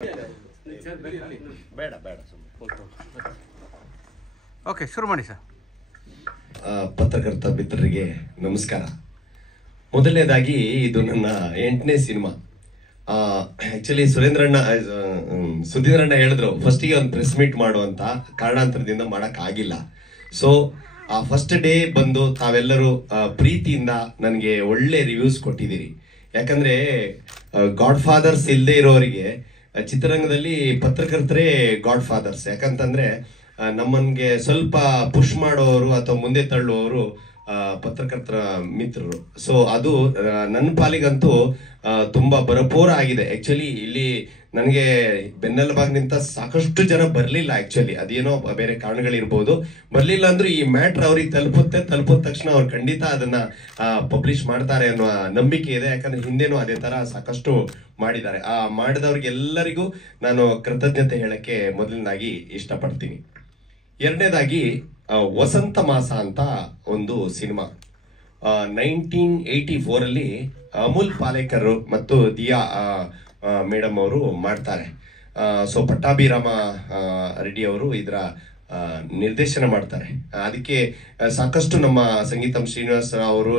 ಬೇಡ ಬೇಡ ಓಕೆ, ಶುರು ಮಾಡಿ ಸರ್. ಪತ್ರಕರ್ತ ಮಿತ್ರರಿಗೆ ನಮಸ್ಕಾರ. ಮೊದಲನೇದಾಗಿ ಇದು ನನ್ನ 8ನೇ ಸಿನಿಮಾ. ಆಕ್ಚುಲಿ ಸುಧೀಂದ್ರಣ್ಣ ಹೇಳಿದ್ರು ಫಸ್ಟಿಗೆ ಒಂದು ಪ್ರೆಸ್ ಮೀಟ್ ಮಾಡುವಂತ, ಕಾರಣಾಂತರದಿಂದ ಮಾಡಕ್ ಆಗಿಲ್ಲ. ಸೊ ಆ ಫಸ್ಟ್ ಡೇ ಬಂದು ತಾವೆಲ್ಲರೂ ಪ್ರೀತಿಯಿಂದ ನನಗೆ ಒಳ್ಳೆ ರಿವ್ಯೂಸ್ ಕೊಟ್ಟಿದ್ದೀರಿ. ಯಾಕಂದ್ರೆ ಗಾಡ್ ಫಾದರ್ಸ್ ಇಲ್ಲದೆ ಇರೋರಿಗೆ ಚಿತ್ರರಂಗದಲ್ಲಿ ಪತ್ರಕರ್ತರೇ ಗಾಡ್ ಫಾದರ್ಸ್. ಯಾಕಂತಂದ್ರೆ ನಮ್ಮನ್ಗೆ ಸ್ವಲ್ಪ ಪುಷ್ ಮಾಡೋರು ಅಥವಾ ಮುಂದೆ ತಳ್ಳುವವರು ಪತ್ರಕರ್ತರ ಮಿತ್ರರು. ಸೊ ಅದು ನನ್ನ ಪಾಲಿಗಂತೂ ತುಂಬಾ ಭರಪೂರ ಆಗಿದೆ. ಆಕ್ಚುಲಿ ಇಲ್ಲಿ ನನಗೆ ಬೆನ್ನೆಲುಬಾಗಿ ನಿಂತ ಸಾಕಷ್ಟು ಜನ ಬರ್ಲಿಲ್ಲ. ಆಕ್ಚುಲಿ ಅದೇನೋ ಬೇರೆ ಕಾರಣಗಳಿರ್ಬೋದು, ಬರ್ಲಿಲ್ಲ ಅಂದ್ರೂ ಈ ಮ್ಯಾಟ್ರ್ ಅವ್ರಿಗೆ ತಲುಪಿದ ತಕ್ಷಣ ಅವ್ರು ಖಂಡಿತ ಅದನ್ನ ಪಬ್ಲಿಷ್ ಮಾಡ್ತಾರೆ ಅನ್ನೋ ನಂಬಿಕೆ ಇದೆ. ಯಾಕಂದ್ರೆ ಹಿಂದೆನೂ ಅದೇ ತರ ಸಾಕಷ್ಟು ಮಾಡಿದ್ದಾರೆ. ಆ ಮಾಡಿದವ್ರಿಗೆಲ್ಲರಿಗೂ ನಾನು ಕೃತಜ್ಞತೆ ಹೇಳಕ್ಕೆ ಮೊದಲನೇದಾಗಿ ಇಷ್ಟಪಡ್ತೀನಿ. ಎರಡನೇದಾಗಿ ವಸಂತ ಮಾಸ ಅಂತ ಒಂದು ಸಿನಿಮಾ 1984 ಅಮೂಲ್ ಪಾಲೇಕರ್ ಮತ್ತು ದಿಯಾ ಮೇಡಮ್ ಅವರು ಮಾಡ್ತಾರೆ. ಸೊ ಪಟ್ಟಾಭಿರಾಮ ರೆಡ್ಡಿ ಅವರು ಇದರ ನಿರ್ದೇಶನ ಮಾಡ್ತಾರೆ. ಅದಕ್ಕೆ ಸಾಕಷ್ಟು ನಮ್ಮ ಸಂಗೀತಂ ಶ್ರೀನಿವಾಸ್ ಅವರು,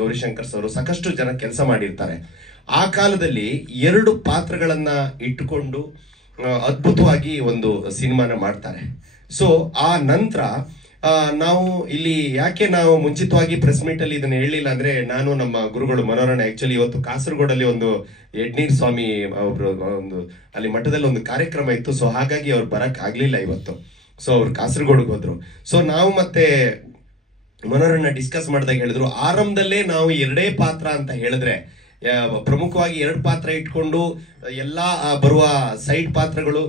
ಗೌರಿಶಂಕರ್ ಅವರು ಸಾಕಷ್ಟು ಜನ ಕೆಲಸ ಮಾಡಿರ್ತಾರೆ. ಆ ಕಾಲದಲ್ಲಿ 2 ಪಾತ್ರಗಳನ್ನ ಇಟ್ಟುಕೊಂಡು ಅದ್ಭುತವಾಗಿ ಒಂದು ಸಿನಿಮಾನ ಮಾಡ್ತಾರೆ. ಸೊ ಆ ನಂತರ ನಾವು ಇಲ್ಲಿ ಯಾಕೆ ನಾವು ಮುಂಚಿತವಾಗಿ ಪ್ರೆಸ್ ಮೀಟ್ ಅಲ್ಲಿ ಇದನ್ನ ಹೇಳಿಲ್ಲ ಅಂದ್ರೆ, ನಾನು ನಮ್ಮ ಗುರುಗಳು ಮನೋರಣ ಆಕ್ಚುಲಿ ಇವತ್ತು ಕಾಸರಗೋಡಲ್ಲಿ ಒಂದು ಯಡ್ನೀರ್ ಸ್ವಾಮಿ ಒಬ್ರು ಒಂದು ಅಲ್ಲಿ ಮಠದಲ್ಲಿ ಒಂದು ಕಾರ್ಯಕ್ರಮ ಇತ್ತು. ಸೊ ಹಾಗಾಗಿ ಅವ್ರು ಬರಕ್ ಆಗ್ಲಿಲ್ಲ ಇವತ್ತು. ಸೊ ಅವ್ರು ಕಾಸರಗೋಡಿಗೆ ಹೋದ್ರು. ಸೊ ನಾವು ಮತ್ತೆ ಮನೋರಣ ಡಿಸ್ಕಸ್ ಮಾಡಿದಾಗ ಹೇಳಿದ್ರು, ಆರಂಭದಲ್ಲೇ ನಾವು 2 ಪಾತ್ರ ಅಂತ ಹೇಳಿದ್ರೆ, ಪ್ರಮುಖವಾಗಿ 2 ಪಾತ್ರ ಇಟ್ಕೊಂಡು ಎಲ್ಲಾ ಬರುವ ಸೈಡ್ ಪಾತ್ರಗಳು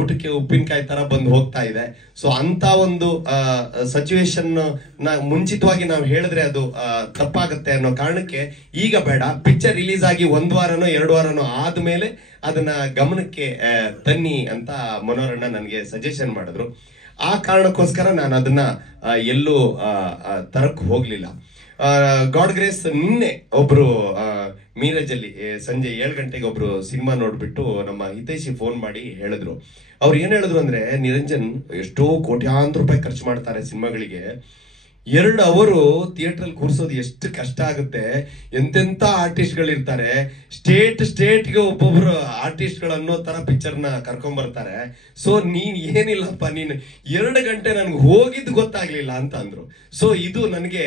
ಊಟಕ್ಕೆ ಉಪ್ಪಿನಕಾಯಿ ತರ ಬಂದು ಹೋಗ್ತಾ ಇದೆ. ಸೊ ಅಂತ ಒಂದು ಸಿಚುವೇಶನ್ ಮುಂಚಿತವಾಗಿ ನಾವು ಹೇಳಿದ್ರೆ ಅದು ತಪ್ಪಾಗುತ್ತೆ ಅನ್ನೋ ಕಾರಣಕ್ಕೆ ಈಗ ಬೇಡ, ಪಿಕ್ಚರ್ ರಿಲೀಸ್ ಆಗಿ 1 ವಾರನೋ 2 ವಾರನೋ ಆದ್ಮೇಲೆ ಅದನ್ನ ಗಮನಕ್ಕೆ ತನ್ನಿ ಅಂತ ಮನೋರಣ ನನಗೆ ಸಜೆಷನ್ ಮಾಡಿದ್ರು. ಆ ಕಾರಣಕ್ಕೋಸ್ಕರ ನಾನು ಅದನ್ನ ಎಲ್ಲೂ ತರಕ್ ಹೋಗ್ಲಿಲ್ಲ. ಗಾಡ್ ಗ್ರೇಸ್ ನಿನ್ನೆ ಒಬ್ರು ಮೀರಜಲ್ಲಿ ಸಂಜೆ 7 ಗಂಟೆಗೆ ಒಬ್ರು ಸಿನಿಮಾ ನೋಡ್ಬಿಟ್ಟು ನಮ್ಮ ಹಿತೈಷಿ ಫೋನ್ ಮಾಡಿ ಹೇಳಿದ್ರು. ಅವ್ರು ಏನ್ ಹೇಳಿದ್ರು ಅಂದ್ರೆ, ನಿರಂಜನ್ ಎಷ್ಟೋ ಕೋಟ್ಯಾಂತರ ರೂಪಾಯಿ ಖರ್ಚು ಮಾಡ್ತಾರೆ ಸಿನಿಮಾಗಳಿಗೆ, 2 ಅವರು ಥಿಯೇಟರ್ ಕೂರ್ಸೋದು ಎಷ್ಟು ಕಷ್ಟ ಆಗುತ್ತೆ. ಎಂತೆಂತ ಆರ್ಟಿಸ್ಟ್ಗಳಿರ್ತಾರೆ, ಸ್ಟೇಟ್ಗೆ ಒಬ್ಬೊಬ್ರು ಆರ್ಟಿಸ್ಟ್ಗಳನ್ನೋ ತರ ಪಿಕ್ಚರ್ನ ಕರ್ಕೊಂಡ್ ಬರ್ತಾರೆ. ಸೊ ನೀನ್ ಏನಿಲ್ಲಪ್ಪ, ನೀನ್ 2 ಗಂಟೆ ನನ್ಗೆ ಹೋಗಿದ್ದು ಗೊತ್ತಾಗ್ಲಿಲ್ಲ ಅಂತ ಅಂದ್ರು. ಸೊ ಇದು ನನಗೆ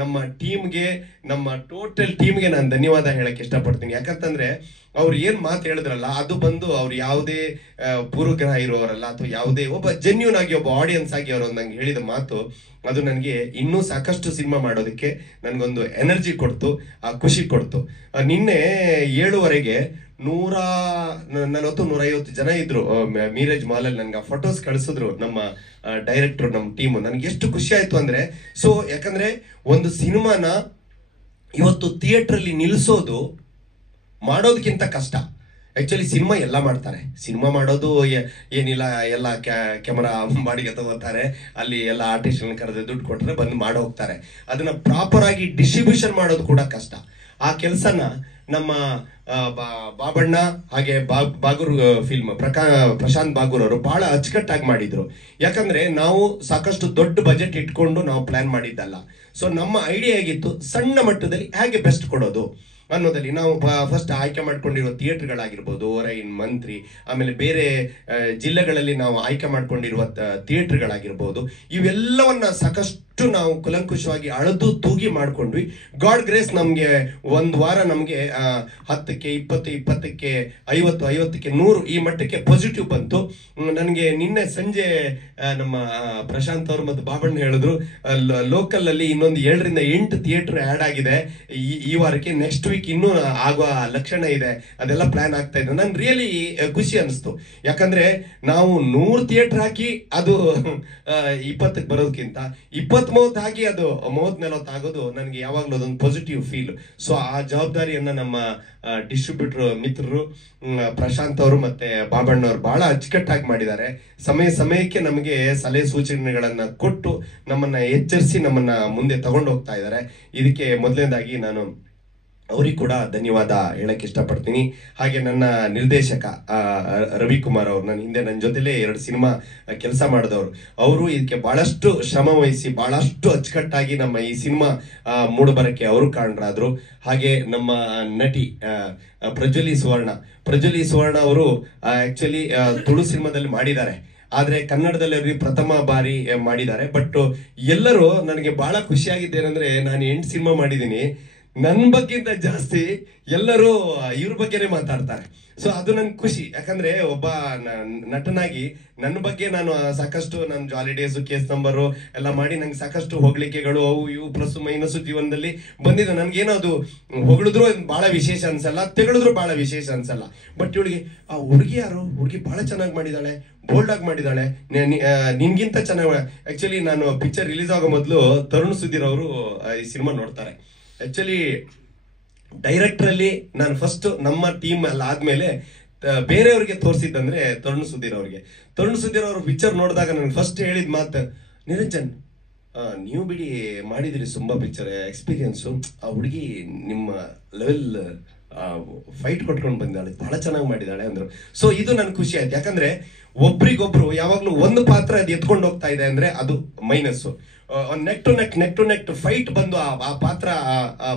ನಮ್ಮ ಟೀಮ್ಗೆ, ನಮ್ಮ ಟೋಟಲ್ ಟೀಮ್ಗೆ ನಾನು ಧನ್ಯವಾದ ಹೇಳಕ್ ಇಷ್ಟಪಡ್ತೀನಿ. ಯಾಕಂತಂದ್ರೆ ಅವ್ರು ಏನ್ ಮಾತು ಹೇಳಿದ್ರಲ್ಲ, ಅದು ಬಂದು ಅವ್ರು ಯಾವುದೇ ಪೂರ್ವಗ್ರಹ ಇರೋರಲ್ಲ ಅಥವಾ ಯಾವುದೇ ಒಬ್ಬ ಜೆನ್ಯೂನ್ ಆಗಿ ಒಬ್ಬ ಆಡಿಯನ್ಸ್ ಆಗಿ ಅವರು ನಂಗೆ ಹೇಳಿದ ಮಾತು, ಅದು ನನಗೆ ಇನ್ನೂ ಸಾಕಷ್ಟು ಸಿನಿಮಾ ಮಾಡೋದಕ್ಕೆ ನನಗೊಂದು ಎನರ್ಜಿ ಕೊಡ್ತು, ಖುಷಿ ಕೊಡ್ತು. ನಿನ್ನೆ 7ವರೆಗೆ 140-150 ಜನ ಇದ್ರು ಮೀರಜ್ ಮಾಲಲ್ಲಿ. ನನ್ಗೆ ಆ ಫೋಟೋಸ್ ಕಳಿಸಿದ್ರು ನಮ್ಮ ಡೈರೆಕ್ಟರ್, ನಮ್ಮ ಟೀಮು. ನನ್ಗೆ ಎಷ್ಟು ಖುಷಿ ಆಯ್ತು ಅಂದ್ರೆ, ಸೊ ಯಾಕಂದ್ರೆ ಒಂದು ಸಿನಿಮಾನ ಇವತ್ತು ಥಿಯೇಟರ್ ಅಲ್ಲಿ ನಿಲ್ಲಿಸೋದು ಮಾಡೋದಕ್ಕಿಂತ ಕಷ್ಟ. ಆಕ್ಚುಲಿ ಸಿನಿಮಾ ಎಲ್ಲ ಮಾಡ್ತಾರೆ, ಸಿನಿಮಾ ಮಾಡೋದು ಏನಿಲ್ಲ, ಎಲ್ಲ ಕ್ಯಾಮರಾ ಬಾಡಿಗೆ ತಗೋತಾರೆ, ಅಲ್ಲಿ ಎಲ್ಲ ಆರ್ಟಿಸ್ಟ್ಗಳನ್ನ ಕರೆದು ದುಡ್ಡು ಕೊಟ್ಟರೆ ಬಂದು ಮಾಡಿ ಹೋಗ್ತಾರೆ. ಅದನ್ನ ಪ್ರಾಪರ್ ಆಗಿ ಡಿಸ್ಟ್ರಿಬ್ಯೂಷನ್ ಮಾಡೋದು ಕೂಡ ಕಷ್ಟ. ಆ ಕೆಲಸನ ನಮ್ಮ ಬಾಬಣ್ಣ ಹಾಗೆ ಬಾಗೂರ್ ಫಿಲ್ಮ್ ಪ್ರಶಾಂತ್ ಬಾಗೂರ್ ಅವರು ಬಹಳ ಅಚ್ಚುಕಟ್ಟಾಗಿ ಮಾಡಿದ್ರು. ಯಾಕಂದ್ರೆ ನಾವು ಸಾಕಷ್ಟು ದೊಡ್ಡ ಬಜೆಟ್ ಇಟ್ಕೊಂಡು ನಾವು ಪ್ಲಾನ್ ಮಾಡಿದ್ದಲ್ಲ. ಸೊ ನಮ್ಮ ಐಡಿಯಾ ಆಗಿತ್ತು ಸಣ್ಣ ಮಟ್ಟದಲ್ಲಿ ಹೇಗೆ ಬೆಸ್ಟ್ ಕೊಡೋದು ಅನ್ನೋದಲ್ಲಿ. ನಾವು ಫಸ್ಟ್ ಆಯ್ಕೆ ಮಾಡ್ಕೊಂಡಿರುವ ಥಿಯೇಟರ್ಗಳಾಗಿರ್ಬೋದು, ಹೊರಗಿನ ಮಂತ್ರಿ, ಆಮೇಲೆ ಬೇರೆ ಜಿಲ್ಲೆಗಳಲ್ಲಿ ನಾವು ಆಯ್ಕೆ ಮಾಡ್ಕೊಂಡಿರುವ ಥಿಯೇಟರ್ಗಳಾಗಿರ್ಬೋದು, ಇವೆಲ್ಲವನ್ನ ಸಾಕಷ್ಟು ನಾವು ಕುಲಂಕುಷವಾಗಿ ಅಳೆದು ತೂಗಿ ಮಾಡ್ಕೊಂಡ್ವಿ. ಗಾಡ್ ಗ್ರೇಸ್ ನಮ್ಗೆ 1 ವಾರ ನಮ್ಗೆ 10ಕ್ಕೆ 20, 20ಕ್ಕೆ 50, 50ಕ್ಕೆ 100 ಈ ಮಟ್ಟಕ್ಕೆ ಪಾಸಿಟಿವ್ ಬಂತು. ನನಗೆ ನಿನ್ನೆ ಸಂಜೆ ನಮ್ಮ ಪ್ರಶಾಂತ್ ಅವರು ಮತ್ತು ಬಾಬಣ್ಣ ಹೇಳಿದ್ರು, ಲೋಕಲ್ ಅಲ್ಲಿ ಇನ್ನೊಂದು 7ರಿಂದ 8 ಥಿಯೇಟರ್ ಆಡ್ ಆಗಿದೆ ಈ ವಾರಕ್ಕೆ, ನೆಕ್ಸ್ಟ್ ವೀಕ್ ಇನ್ನೂ ಆಗುವ ಲಕ್ಷಣ ಇದೆ, ಅದೆಲ್ಲ ಪ್ಲಾನ್ ಆಗ್ತಾ ಇದೆ. ನನ್ ರಿಯಲಿ ಖುಷಿ ಅನಿಸ್ತು. ಯಾಕಂದ್ರೆ ನಾವು 100 ಥಿಯೇಟರ್ ಹಾಕಿ ಅದು 20ಕ್ಕೆ ಬರೋದಕ್ಕಿಂತ 20-30 ಹಾಕಿ ಅದು 30-40 ಆಗೋದು ನನಗೆ ಯಾವಾಗ್ಲೂ ಅದೊಂದು ಪಾಸಿಟಿವ್ ಫೀಲ್. ಸೊ ಆ ಜವಾಬ್ದಾರಿಯನ್ನ ನಮ್ಮ ಡಿಸ್ಟ್ರಿಬ್ಯೂಟರ್ ಮಿತ್ರರು ಪ್ರಶಾಂತ್ ಅವರು ಮತ್ತೆ ಬಾಬಣ್ಣ ಅವರು ಬಹಳ ಅಚ್ಚುಕಟ್ಟಾಗಿ ಮಾಡಿದ್ದಾರೆ. ಸಮಯಕ್ಕೆ ನಮಗೆ ಸಲಹೆ ಸೂಚನೆಗಳನ್ನ ಕೊಟ್ಟು ನಮ್ಮನ್ನ ಎಚ್ಚರಿಸಿ ನಮ್ಮನ್ನ ಮುಂದೆ ತಗೊಂಡು ಹೋಗ್ತಾ ಇದ್ದಾರೆ. ಇದಕ್ಕೆ ಮೊದಲನೇದಾಗಿ ನಾನು ಅವ್ರಿಗೆ ಕೂಡ ಧನ್ಯವಾದ ಹೇಳಕ್ಕೆ ಇಷ್ಟಪಡ್ತೀನಿ. ಹಾಗೆ ನನ್ನ ನಿರ್ದೇಶಕ ರವಿಕುಮಾರ್ ಅವರು, ನನ್ನ ಹಿಂದೆ ನನ್ನ ಜೊತೆಲೇ 2 ಸಿನಿಮಾ ಕೆಲಸ ಮಾಡಿದವರು, ಅವರು ಇದಕ್ಕೆ ಬಹಳಷ್ಟು ಶ್ರಮ ವಹಿಸಿ ಬಹಳಷ್ಟು ಅಚ್ಚುಕಟ್ಟಾಗಿ ನಮ್ಮ ಈ ಸಿನಿಮಾ ಮೂಡಬರಕ್ಕೆ ಅವರು ಕಾರಣರಾದ್ರು. ಹಾಗೆ ನಮ್ಮ ನಟಿ ಪ್ರಜ್ವಲಿ ಸುವರ್ಣ ಅವರು ಆಕ್ಚುಲಿ ತುಳು ಸಿನಿಮಾದಲ್ಲಿ ಮಾಡಿದ್ದಾರೆ, ಆದ್ರೆ ಕನ್ನಡದಲ್ಲಿ ಅವ್ರಿಗೆ ಪ್ರಥಮ ಬಾರಿ ಮಾಡಿದ್ದಾರೆ. ಬಟ್ ಎಲ್ಲರೂ ನನಗೆ ಬಹಳ ಖುಷಿಯಾಗಿದ್ದೇನೆಂದ್ರೆ, ನಾನು 8 ಸಿನಿಮಾ ಮಾಡಿದ್ದೀನಿ, ನನ್ನ ಬಗ್ಗೆಂತ ಜಾಸ್ತಿ ಎಲ್ಲರೂ ಇವ್ರ ಬಗ್ಗೆನೇ ಮಾತಾಡ್ತಾರೆ. ಸೊ ಅದು ನನ್ಗೆ ಖುಷಿ, ಯಾಕಂದ್ರೆ ಒಬ್ಬ ನಟನಾಗಿ ನನ್ನ ಬಗ್ಗೆ ನಾನು ಸಾಕಷ್ಟು ನನ್ನ ಜಾಲಿ ಡೇಸ್, ಕೇಸ್ ನಂಬರು ಎಲ್ಲ ಮಾಡಿ ನಂಗೆ ಸಾಕಷ್ಟು ಹೊಗಳಿಕೆಗಳು ಅವು ಇವು ಪ್ಲಸ್ ಮೈನಸ್ ಜೀವನದಲ್ಲಿ ಬಂದಿದೆ. ನನ್ಗೇನೋ ಅದು ಹೊಗಳಿದ್ರು ಬಹಳ ವಿಶೇಷ ಅನ್ಸಲ್ಲ, ತೆಗಳಿದ್ರು ಬಹಳ ವಿಶೇಷ ಅನ್ಸಲ್ಲ. ಬಟ್ ಇವಳಿಗೆ ಆ ಹುಡುಗಿ ಬಹಳ ಚೆನ್ನಾಗಿ ಮಾಡಿದಾಳೆ, ಬೋಲ್ಡ್ ಆಗಿ ಮಾಡಿದಾಳೆ, ನಿನ್ಗಿಂತ ಚೆನ್ನಾಗಿ. ಆಕ್ಚುಲಿ ನಾನು ಪಿಕ್ಚರ್ ರಿಲೀಸ್ ಆಗೋ ಮೊದಲು ತರುಣ್ ಸುಧೀರ್ ಅವರು ಈ ಸಿನಿಮಾ ನೋಡ್ತಾರೆ. ಆಕ್ಚುಲಿ ಡೈರೆಕ್ಟರ್ ಅಲ್ಲಿ ನಾನು ಫಸ್ಟ್ ನಮ್ಮ ಟೀಮ್ ಅಲ್ಲಿ ಆದ್ಮೇಲೆ ಬೇರೆಯವ್ರಿಗೆ ತೋರಿಸಿದ್ದಂದ್ರೆ ತರುಣ್ ಸುಧೀರ್ ಅವ್ರ ಪಿಕ್ಚರ್ ನೋಡಿದಾಗ ನನಗೆ ಫಸ್ಟ್ ಹೇಳಿದ ಮಾತು, ನಿರಂಜನ್ ನೀವು ಬಿಡಿ ಮಾಡಿದಿರಿ ತುಂಬಾ ಪಿಕ್ಚರ್ ಎಕ್ಸ್ಪೀರಿಯನ್ಸು, ಆ ಹುಡುಗಿ ನಿಮ್ಮ ಲೆವೆಲ್ ಫೈಟ್ ಕೊಟ್ಕೊಂಡು ಬಂದಿದ್ದಾಳೆ, ಬಹಳ ಚೆನ್ನಾಗಿ ಮಾಡಿದಾಳೆ ಅಂದ್ರು. ಸೊ ಇದು ನನ್ಗೆ ಖುಷಿ ಆಯ್ತು, ಯಾಕಂದ್ರೆ ಒಬ್ರಿಗೊಬ್ರು ಯಾವಾಗ್ಲೂ ಒಂದು ಪಾತ್ರ ಅದು ಎತ್ಕೊಂಡು ಹೋಗ್ತಾ ಇದೆ ಅಂದ್ರೆ ಅದು minus. Neck to neck fight ಬಂದು ಆ ಪಾತ್ರ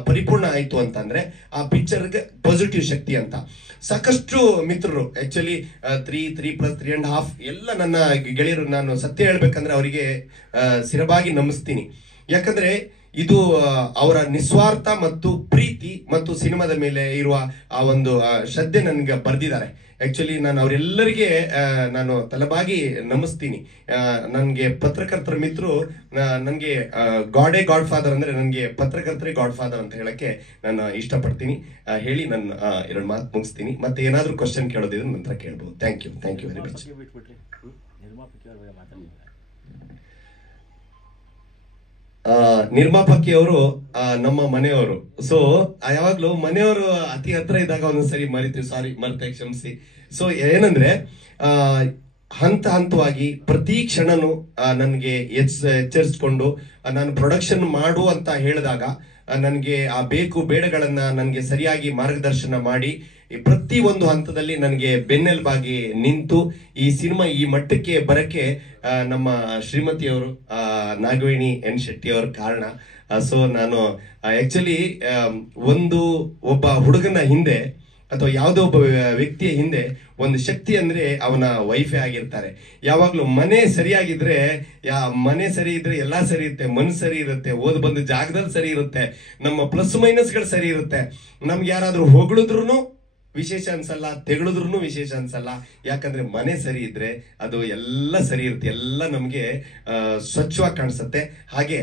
ಪರಿಪೂರ್ಣ ಆಯ್ತು ಅಂತಂದ್ರೆ ಆ ಪಿಕ್ಚರ್ಗೆ ಪಾಸಿಟಿವ್ ಶಕ್ತಿ ಅಂತ. ಸಾಕಷ್ಟು ಮಿತ್ರರು ಆಕ್ಚುಲಿ 3+3.5 ಎಲ್ಲ ನನ್ನ ಗೆಳೆಯರು, ನಾನು ಸತ್ಯ ಹೇಳ್ಬೇಕಂದ್ರೆ ಅವರಿಗೆ ಸಿರಬಾಗಿ ನಮಿಸ್ತೀನಿ. ಯಾಕಂದ್ರೆ ಇದು ಅವರ ನಿಸ್ವಾರ್ಥ ಮತ್ತು ಪ್ರೀತಿ ಮತ್ತು ಸಿನಿಮಾದ ಮೇಲೆ ಇರುವ ಆ ಒಂದು ಶ್ರದ್ಧೆ ನನ್ಗೆ ಬರ್ದಿದ್ದಾರೆ. ಆಕ್ಚುಲಿ ನಾನು ಅವರೆಲ್ಲರಿಗೆ ನಾನು ತಲೆಬಾಗಿ ನಮಿಸ್ತೀನಿ. ನನಗೆ ಪತ್ರಕರ್ತರ ಮಿತ್ರರು ನನಗೆ ಗಾಡ್ ಫಾದರ್ ಅಂದ್ರೆ ನನಗೆ ಪತ್ರಕರ್ತರೇ ಗಾಡ್ ಫಾದರ್ ಅಂತ ಹೇಳಕ್ಕೆ ನಾನು ಇಷ್ಟಪಡ್ತೀನಿ. ಹೇಳಿ ನನ್ನ 2 ಮಾತು ಮುಗಿಸ್ತೀನಿ. ಮತ್ತೆ ಏನಾದರೂ ಕ್ವಶನ್ ಕೇಳೋದಿದ್ರೆ ನಂತರ ಕೇಳ್ಬೋದು. Thank you very much. ನಿರ್ಮಾಪಕಿಯವರು ನಮ್ಮ ಮನೆಯವರು. ಸೊ ಯಾವಾಗ್ಲೂ ಮನೆಯವರು ಅತಿ ಹತ್ರ ಇದ್ದಾಗ ಒಂದೊಂದ್ಸರಿ ಮರಿತೀವಿ, ಮರ್ತೆ ಕ್ಷಮಿಸಿ. ಸೊ ಏನಂದ್ರೆ ಹಂತವಾಗಿ ಪ್ರತಿ ಕ್ಷಣನು ನನಗೆ ಎಚ್ಚರಿಸ್ಕೊಂಡು ನಾನು ಪ್ರೊಡಕ್ಷನ್ ಮಾಡು ಅಂತ ಹೇಳಿದಾಗ ನನಗೆ ಆ ಬೇಕು ಬೇಡಗಳನ್ನ ನನಗೆ ಸರಿಯಾಗಿ ಮಾರ್ಗದರ್ಶನ ಮಾಡಿ ಪ್ರತಿ ಒಂದು ಹಂತದಲ್ಲಿ ನನಗೆ ಬೆನ್ನೆಲುಬಾಗಿ ನಿಂತು ಈ ಸಿನಿಮಾ ಈ ಮಟ್ಟಕ್ಕೆ ಬರಕ್ಕೆ ನಮ್ಮ ಶ್ರೀಮತಿಯವರು ನಾಗವೇಣಿ ಎನ್ ಶೆಟ್ಟಿ ಅವರ ಕಾರಣ. ಸೊ ನಾನು ಆಕ್ಚುಲಿ ಒಬ್ಬ ಹುಡುಗನ ಹಿಂದೆ ಅಥವಾ ಯಾವುದೋ ಒಬ್ಬ ವ್ಯಕ್ತಿಯ ಹಿಂದೆ ಒಂದು ಶಕ್ತಿ ಅಂದ್ರೆ ಅವನ ವೈಫೇ ಆಗಿರ್ತಾರೆ. ಯಾವಾಗ್ಲೂ ಮನೆ ಸರಿಯಾಗಿದ್ರೆ ಮನೆ ಸರಿ ಇದ್ರೆ ಎಲ್ಲಾ ಸರಿ ಇರುತ್ತೆ, ಮನಸ್ಸು ಸರಿ ಇರುತ್ತೆ, ಓದ್ ಬಂದು ಜಾಗದಲ್ಲಿ ಸರಿ ಇರುತ್ತೆ, ನಮ್ಮ ಪ್ಲಸ್ ಮೈನಸ್ಗಳು ಸರಿ ಇರುತ್ತೆ. ನಮ್ಗೆ ಯಾರಾದ್ರೂ ಹೊಗಳಿದ್ರು ವಿಶೇಷ ಅನ್ಸಲ್ಲ, ತೆಗಳಿದ್ರು ವಿಶೇಷ ಅನ್ಸಲ್ಲ. ಯಾಕಂದ್ರೆ ಮನೆ ಸರಿ ಇದ್ರೆ ಅದು ಎಲ್ಲ ಸರಿ ಇರುತ್ತೆ, ಎಲ್ಲ ನಮ್ಗೆ ಸ್ವಚ್ಛವಾಗಿ ಕಾಣಿಸುತ್ತೆ. ಹಾಗೆ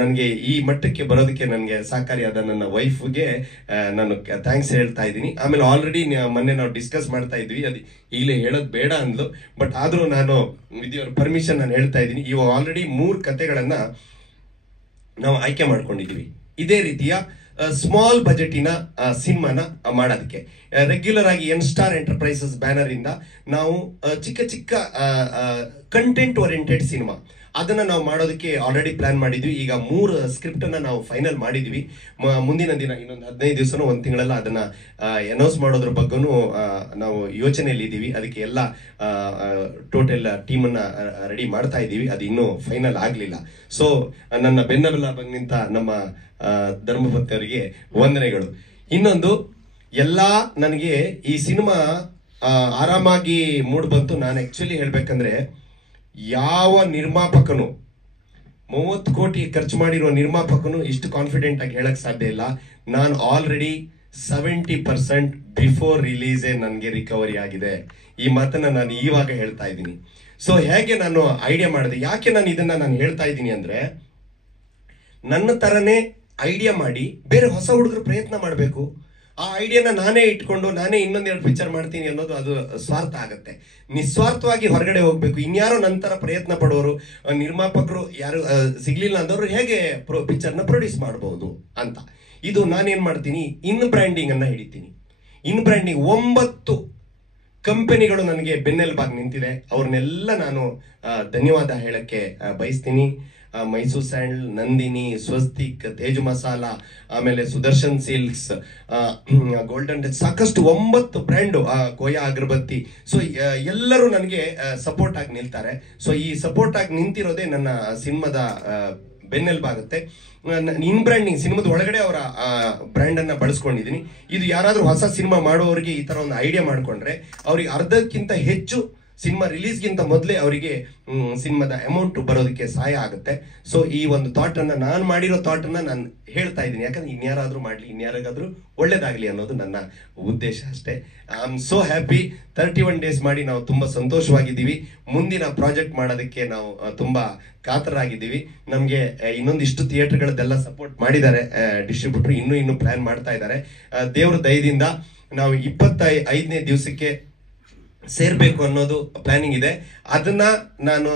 ನನಗೆ ಈ ಮಟ್ಟಕ್ಕೆ ಬರೋದಕ್ಕೆ ನನಗೆ ಸಹಕಾರಿಯಾದ ನನ್ನ ವೈಫ್ಗೆ ನಾನು ಥ್ಯಾಂಕ್ಸ್ ಹೇಳ್ತಾ ಇದ್ದೀನಿ. ಆಮೇಲೆ ಆಲ್ರೆಡಿ ಮೊನ್ನೆ ನಾವು ಡಿಸ್ಕಸ್ ಮಾಡ್ತಾ ಇದ್ವಿ, ಅದು ಈಗಲೇ ಹೇಳೋದು ಬೇಡ ಅಂದ್ಲು, ಬಟ್ ಆದ್ರೂ ನಾನು ವಿತ್ ಪರ್ಮಿಷನ್ ನಾನು ಹೇಳ್ತಾ ಇದ್ದೀನಿ. ಇವಾಗ ಆಲ್ರೆಡಿ 3 ಕಥೆಗಳನ್ನ ನಾವು ಆಯ್ಕೆ ಮಾಡ್ಕೊಂಡಿದೀವಿ ಇದೇ ರೀತಿಯ ಸ್ಮಾಲ್ ಬಜೆಟಿನ ಸಿನಿಮಾನ ಮಾಡೋದಕ್ಕೆ. ರೆಗ್ಯುಲರ್ ಆಗಿ ಎನ್-ಸ್ಟಾರ್ ಎಂಟರ್ಪ್ರೈಸಸ್ ಬ್ಯಾನರ್ ಇಂದ ನಾವು ಚಿಕ್ಕ ಕಂಟೆಂಟ್ ಓರಿಯೆಂಟೆಡ್ ಸಿನಿಮಾ ಅದನ್ನ ನಾವು ಮಾಡೋದಕ್ಕೆ ಆಲ್ರೆಡಿ ಪ್ಲಾನ್ ಮಾಡಿದ್ವಿ. ಈಗ 3 ಸ್ಕ್ರಿಪ್ಟ್ ಅನ್ನ ನಾವು ಫೈನಲ್ ಮಾಡಿದ್ವಿ. ಮುಂದಿನ ದಿನ ಇನ್ನೊಂದು 15 ದಿವಸನೂ 1 ತಿಂಗಳೆಲ್ಲ ಅದನ್ನ ಅನೌನ್ಸ್ ಮಾಡೋದ್ರ ಬಗ್ಗೆನೂ ನಾವು ಯೋಚನೆಯಲ್ಲಿ ಇದ್ದೀವಿ. ಅದಕ್ಕೆ ಎಲ್ಲ ಟೋಟಲ್ ಟೀಮ್ ಅನ್ನ ರೆಡಿ ಮಾಡ್ತಾ ಇದ್ದೀವಿ. ಅದು ಇನ್ನೂ ಫೈನಲ್ ಆಗ್ಲಿಲ್ಲ. ಸೊ ನನ್ನ ಬೆನ್ನೆಲುಬಾಗಿ ಬಂದಂತ ನಮ್ಮ ಧರ್ಮಪತಿ ಅವರಿಗೆ ವಂದನೆಗಳು. ಇನ್ನೊಂದು ನನಗೆ ಈ ಸಿನಿಮಾ ಆರಾಮಾಗಿ ಮೂಡ್ ಬಂತು. ನಾನು ಆಕ್ಚುಲಿ ಹೇಳ್ಬೇಕಂದ್ರೆ ಯಾವ ನಿರ್ಮಾಪಕನು 30 ಕೋಟಿ ಖರ್ಚು ಮಾಡಿರುವ ನಿರ್ಮಾಪಕನು ಇಷ್ಟು ಕಾನ್ಫಿಡೆಂಟ್ ಆಗಿ ಹೇಳಕ್ ಸಾಧ್ಯ ಇಲ್ಲ. ನಾನು ಆಲ್ರೆಡಿ 70% ಬಿಫೋರ್ ರಿಲೀಸೇ ನನಗೆ ರಿಕವರಿ ಆಗಿದೆ. ಈ ಮಾತನ್ನ ನಾನು ಇವಾಗ ಹೇಳ್ತಾ ಇದ್ದೀನಿ. ಸೊ ಹೇಗೆ ನಾನು ಐಡಿಯಾ ಮಾಡಿದೆ, ಯಾಕೆ ನಾನು ಇದನ್ನ ಹೇಳ್ತಾ ಇದ್ದೀನಿ ಅಂದ್ರೆ, ನನ್ನ ತರನೇ ಐಡಿಯಾ ಮಾಡಿ ಬೇರೆ ಹೊಸ ಹುಡುಗರು ಪ್ರಯತ್ನ ಮಾಡಬೇಕು. ಆ ಐಡಿಯಾನ ನಾನೇ ಇಟ್ಕೊಂಡು ನಾನೇ ಇನ್ನೊಂದೆರಡು ಪಿಕ್ಚರ್ ಮಾಡ್ತೀನಿ ಅನ್ನೋದು ಅದು ಸ್ವಾರ್ಥ ಆಗುತ್ತೆ. ನಿಸ್ವಾರ್ಥವಾಗಿ ಹೊರಗಡೆ ಹೋಗ್ಬೇಕು. ಇನ್ಯಾರೋ ನಂತರ ಪ್ರಯತ್ನ ಪಡೋರು ನಿರ್ಮಾಪಕರು ಯಾರು ಸಿಗ್ಲಿಲ್ಲ ಅಂದವರು ಹೇಗೆ ಪಿಕ್ಚರ್ನ ಪ್ರೊಡ್ಯೂಸ್ ಮಾಡಬಹುದು ಅಂತ. ಇದು ನಾನೇನ್ ಮಾಡ್ತೀನಿ, ಇನ್ ಬ್ರ್ಯಾಂಡಿಂಗ್ ಅನ್ನ ಹಿಡಿತೀನಿ. ಇನ್ ಬ್ರ್ಯಾಂಡಿಂಗ್ 9 ಕಂಪನಿಗಳು ನನಗೆ ಬೆನ್ನೆಲುಬಾಗಿ ನಿಂತಿದೆ. ಅವ್ರನ್ನೆಲ್ಲ ನಾನು ಧನ್ಯವಾದ ಹೇಳಕ್ಕೆ ಬಯಸ್ತೀನಿ. ಮೈಸೂರು ಸ್ಯಾಂಡಲ್, ನಂದಿನಿ, ಸ್ವಸ್ತಿಕ್, ತೇಜ್ ಮಸಾಲ, ಆಮೇಲೆ ಸುದರ್ಶನ್ ಸಿಲ್ಕ್ಸ್, ಗೋಲ್ಡನ್ ಟಚ್, ಸಾಕಷ್ಟು 9 ಬ್ರ್ಯಾಂಡು, ಕೋಯಾ ಅಗರಬತ್ತಿ. ಸೊ ಎಲ್ಲರೂ ನನಗೆ ಸಪೋರ್ಟ್ ಆಗಿ ನಿಲ್ತಾರೆ. ಸೊ ಈ ಸಪೋರ್ಟ್ ಆಗಿ ನಿಂತಿರೋದೇ ನನ್ನ ಸಿನಿಮಾದ ಬೆನ್ನೆಲುಬಾಗುತ್ತೆ. ಇನ್ ಬ್ರ್ಯಾಂಡಿಂಗ್, ಸಿನಿಮಾದ ಒಳಗಡೆ ಅವರ ಬ್ರ್ಯಾಂಡ್ ಅನ್ನ ಬಳಸ್ಕೊಂಡಿದ್ದೀನಿ. ಇದು ಯಾರಾದ್ರೂ ಹೊಸ ಸಿನಿಮಾ ಮಾಡೋರಿಗೆ ಈ ತರ ಒಂದು ಐಡಿಯಾ ಮಾಡ್ಕೊಂಡ್ರೆ ಅವ್ರಿಗೆ ಅರ್ಧಕ್ಕಿಂತ ಹೆಚ್ಚು ಸಿನಿಮಾ ರಿಲೀಸ್ಗಿಂತ ಮೊದಲೇ ಅವರಿಗೆ ಸಿನಿಮಾದ ಅಮೌಂಟ್ ಬರೋದಕ್ಕೆ ಸಹಾಯ ಆಗುತ್ತೆ. ಸೊ ಈ ಒಂದು ಥಾಟ್ ಅನ್ನ, ನಾನು ಮಾಡಿರೋ ಥಾಟ್ ಅನ್ನ ನಾನು ಹೇಳ್ತಾ ಇದ್ದೀನಿ, ಯಾಕಂದ್ರೆ ಇನ್ಯಾರಾದ್ರೂ ಮಾಡ್ಲಿ, ಇನ್ಯಾರಿಗಾದ್ರೂ ಒಳ್ಳೇದಾಗ್ಲಿ ಅನ್ನೋದು ನನ್ನ ಉದ್ದೇಶ ಅಷ್ಟೇ. I am so happy. 31 days ಮಾಡಿ ನಾವು ತುಂಬಾ ಸಂತೋಷವಾಗಿದ್ದೀವಿ. ಮುಂದಿನ ಪ್ರಾಜೆಕ್ಟ್ ಮಾಡೋದಕ್ಕೆ ನಾವು ತುಂಬಾ ಕಾತರಾಗಿದ್ದೀವಿ. ನಮಗೆ ಇನ್ನೊಂದಿಷ್ಟು ಥಿಯೇಟರ್ಗಳದ್ದೆಲ್ಲ ಸಪೋರ್ಟ್ ಮಾಡಿದ್ದಾರೆ ಡಿಸ್ಟ್ರಿಬ್ಯೂಟರ್, ಇನ್ನೂ ಪ್ಲಾನ್ ಮಾಡ್ತಾ ಇದ್ದಾರೆ. ದೇವ್ರ ದಯದಿಂದ ನಾವು 25ನೇ ದಿವಸಕ್ಕೆ ಸೇರ್ಬೇಕು ಅನ್ನೋದು ಪ್ಲಾನಿಂಗ್ ಇದೆ. ಅದನ್ನ ನಾನು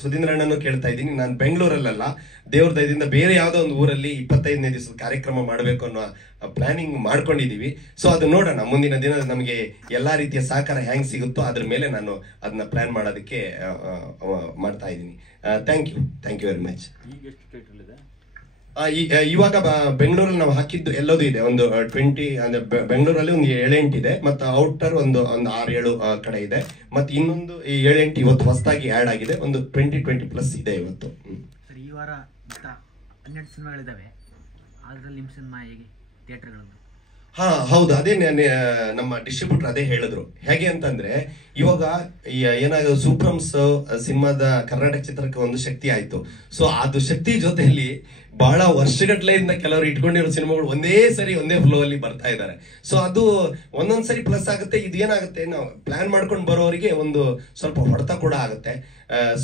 ಸುಧೀಂದ್ರ ಅಣ್ಣನು ಕೇಳ್ತಾ ಇದ್ದೀನಿ. ನಾನು ಬೆಂಗಳೂರಲ್ಲ, ದೇವ್ರ ದಯದಿಂದ ಬೇರೆ ಯಾವುದೋ ಒಂದು ಊರಲ್ಲಿ 25ನೇ ದಿವಸದ ಕಾರ್ಯಕ್ರಮ ಮಾಡಬೇಕು ಅನ್ನೋ ಪ್ಲಾನಿಂಗ್ ಮಾಡ್ಕೊಂಡಿದೀವಿ. ಸೊ ಅದು ನೋಡೋಣ, ಮುಂದಿನ ದಿನ ನಮಗೆ ಎಲ್ಲಾ ರೀತಿಯ ಸಹಕಾರ ಹೆಂಗ್ ಸಿಗುತ್ತೋ ಅದ್ರ ಮೇಲೆ ನಾನು ಅದನ್ನ ಪ್ಲಾನ್ ಮಾಡೋದಕ್ಕೆ ಮಾಡ್ತಾ ಇದ್ದೀನಿ. Thank you very much. ಇವಾಗ ಬೆಂಗಳೂರಲ್ಲಿ ನಾವು ಹಾಕಿದ್ದು ಎಲ್ಲದೂ ಇದೆ, ಒಂದು 20 ಅಂದ್ರೆ ಬೆಂಗಳೂರಲ್ಲಿ ಒಂದು 7-8 ಇದೆ, ಮತ್ತು ಔಟರ್ ಒಂದು 6-7 ಕಡೆ ಇದೆ, ಮತ್ತೆ ಇನ್ನೊಂದು 7-8 ಇವತ್ತು ಹೊಸದಾಗಿ ಆ್ಯಡ್ ಆಗಿದೆ, ಒಂದು 20+ ಇದೆ ಇವತ್ತು. ಸರ್, ಈ ವಾರ 12 ಸಿನಿಮಾಗಳಿದ್ದಾವೆ, ಅದರಲ್ಲಿ ನಿಮ್ಮ ಸಿನಿಮಾ ಹೇಗೆ ಥಿಯೇಟರ್ಗಳಲ್ಲಿ? ಹೌದು, ಅದೇ ನಮ್ಮ ಡಿಸ್ಟ್ರಿಬ್ಯೂಟರ್ ಅದೇ ಹೇಳಿದ್ರು. ಹೇಗೆ ಅಂತಂದ್ರೆ ಇವಾಗ ಏನಾಗ ಸೂಪ್ರಮ್ಸ್ ಸಿನಿಮಾದ ಕರ್ನಾಟಕ ಚಿತ್ರಕ್ಕೆ ಒಂದು ಶಕ್ತಿ ಆಯ್ತು. ಸೊ ಅದು ಶಕ್ತಿ ಜೊತೆಯಲ್ಲಿ ಬಹಳ ವರ್ಷಗಟ್ಲೆಯಿಂದ ಕೆಲವರು ಇಟ್ಕೊಂಡಿರೋ ಸಿನಿಮಾಗಳು ಒಂದೇ ಫ್ಲೋ ಅಲ್ಲಿ ಬರ್ತಾ ಇದ್ದಾರೆ. ಸೊ ಅದು ಒಂದೊಂದ್ಸರಿ ಪ್ಲಸ್ ಆಗುತ್ತೆ. ಇದು ಏನಾಗುತ್ತೆ, ನಾವು ಪ್ಲಾನ್ ಮಾಡ್ಕೊಂಡು ಬರೋರಿಗೆ ಒಂದು ಸ್ವಲ್ಪ ಹೊಡೆತ ಕೂಡ ಆಗುತ್ತೆ.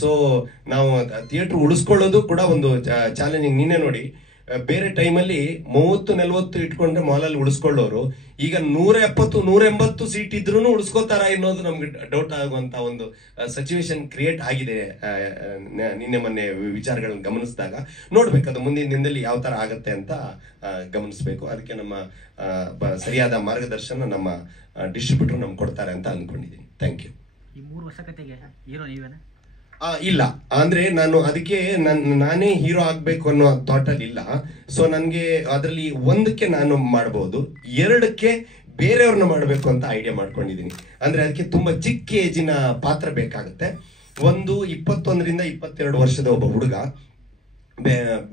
ಸೊ ನಾವು ಥಿಯೇಟರ್ ಉಳಿಸ್ಕೊಳ್ಳೋದು ಕೂಡ ಒಂದು ಚಾಲೆಂಜಿಂಗ್. ನಿನ್ನೆ ನೋಡಿ, ಬೇರೆ ಟೈಮಲ್ಲಿ 30-40 ಇಟ್ಕೊಂಡ್ರೆ ಮಾಲಲ್ಲಿ ಉಳಿಸ್ಕೊಳ್ಳೋರು ಈಗ 170-180 ಸೀಟ್ ಇದ್ರೂ ಉಳಿಸ್ಕೋತಾರ ಅನ್ನೋದು ನಮ್ಗೆ ಡೌಟ್ ಆಗುವಂತ ಒಂದು ಸಿಚುವೇಶನ್ ಕ್ರಿಯೇಟ್ ಆಗಿದೆ. ನಿನ್ನೆ ಮೊನ್ನೆ ವಿಚಾರಗಳನ್ನ ಗಮನಿಸಿದಾಗ ನೋಡ್ಬೇಕು, ಅದು ಮುಂದಿನ ದಿನದಲ್ಲಿ ಯಾವ ತರ ಆಗತ್ತೆ ಅಂತ ಗಮನಿಸಬೇಕು. ಅದಕ್ಕೆ ನಮ್ಮ ಸರಿಯಾದ ಮಾರ್ಗದರ್ಶನ ನಮ್ಮ ಡಿಸ್ಟ್ರಿಬ್ಯೂಟರ್ ನಮ್ಗೆ ಕೊಡ್ತಾರೆ ಅಂತ ಅನ್ಕೊಂಡಿದ್ದೀನಿ. Thank you. ಈ 3 ವರ್ಷ ಕತೆಗೆ ಹೀರೋ ನೀವೇನಾ? ಇಲ್ಲ, ಅಂದ್ರೆ ನಾನು ಅದಕ್ಕೆ ನಾನೇ ಹೀರೋ ಆಗ್ಬೇಕು ಅನ್ನೋ ಥಾಟ್ ಅಲ್ಲಿ ಇಲ್ಲ. ಸೊ ನನ್ಗೆ ಅದರಲ್ಲಿ 1ಕ್ಕೆ ನಾನು ಮಾಡಬಹುದು, 2ಕ್ಕೆ ಬೇರೆಯವ್ರನ್ನ ಮಾಡಬೇಕು ಅಂತ ಐಡಿಯಾ ಮಾಡ್ಕೊಂಡಿದ್ದೀನಿ. ಅಂದ್ರೆ ಅದಕ್ಕೆ ತುಂಬಾ ಚಿಕ್ಕ ಏಜಿನ ಪಾತ್ರ ಬೇಕಾಗುತ್ತೆ. ಒಂದು 21ರಿಂದ 22 ವರ್ಷದ ಒಬ್ಬ ಹುಡುಗ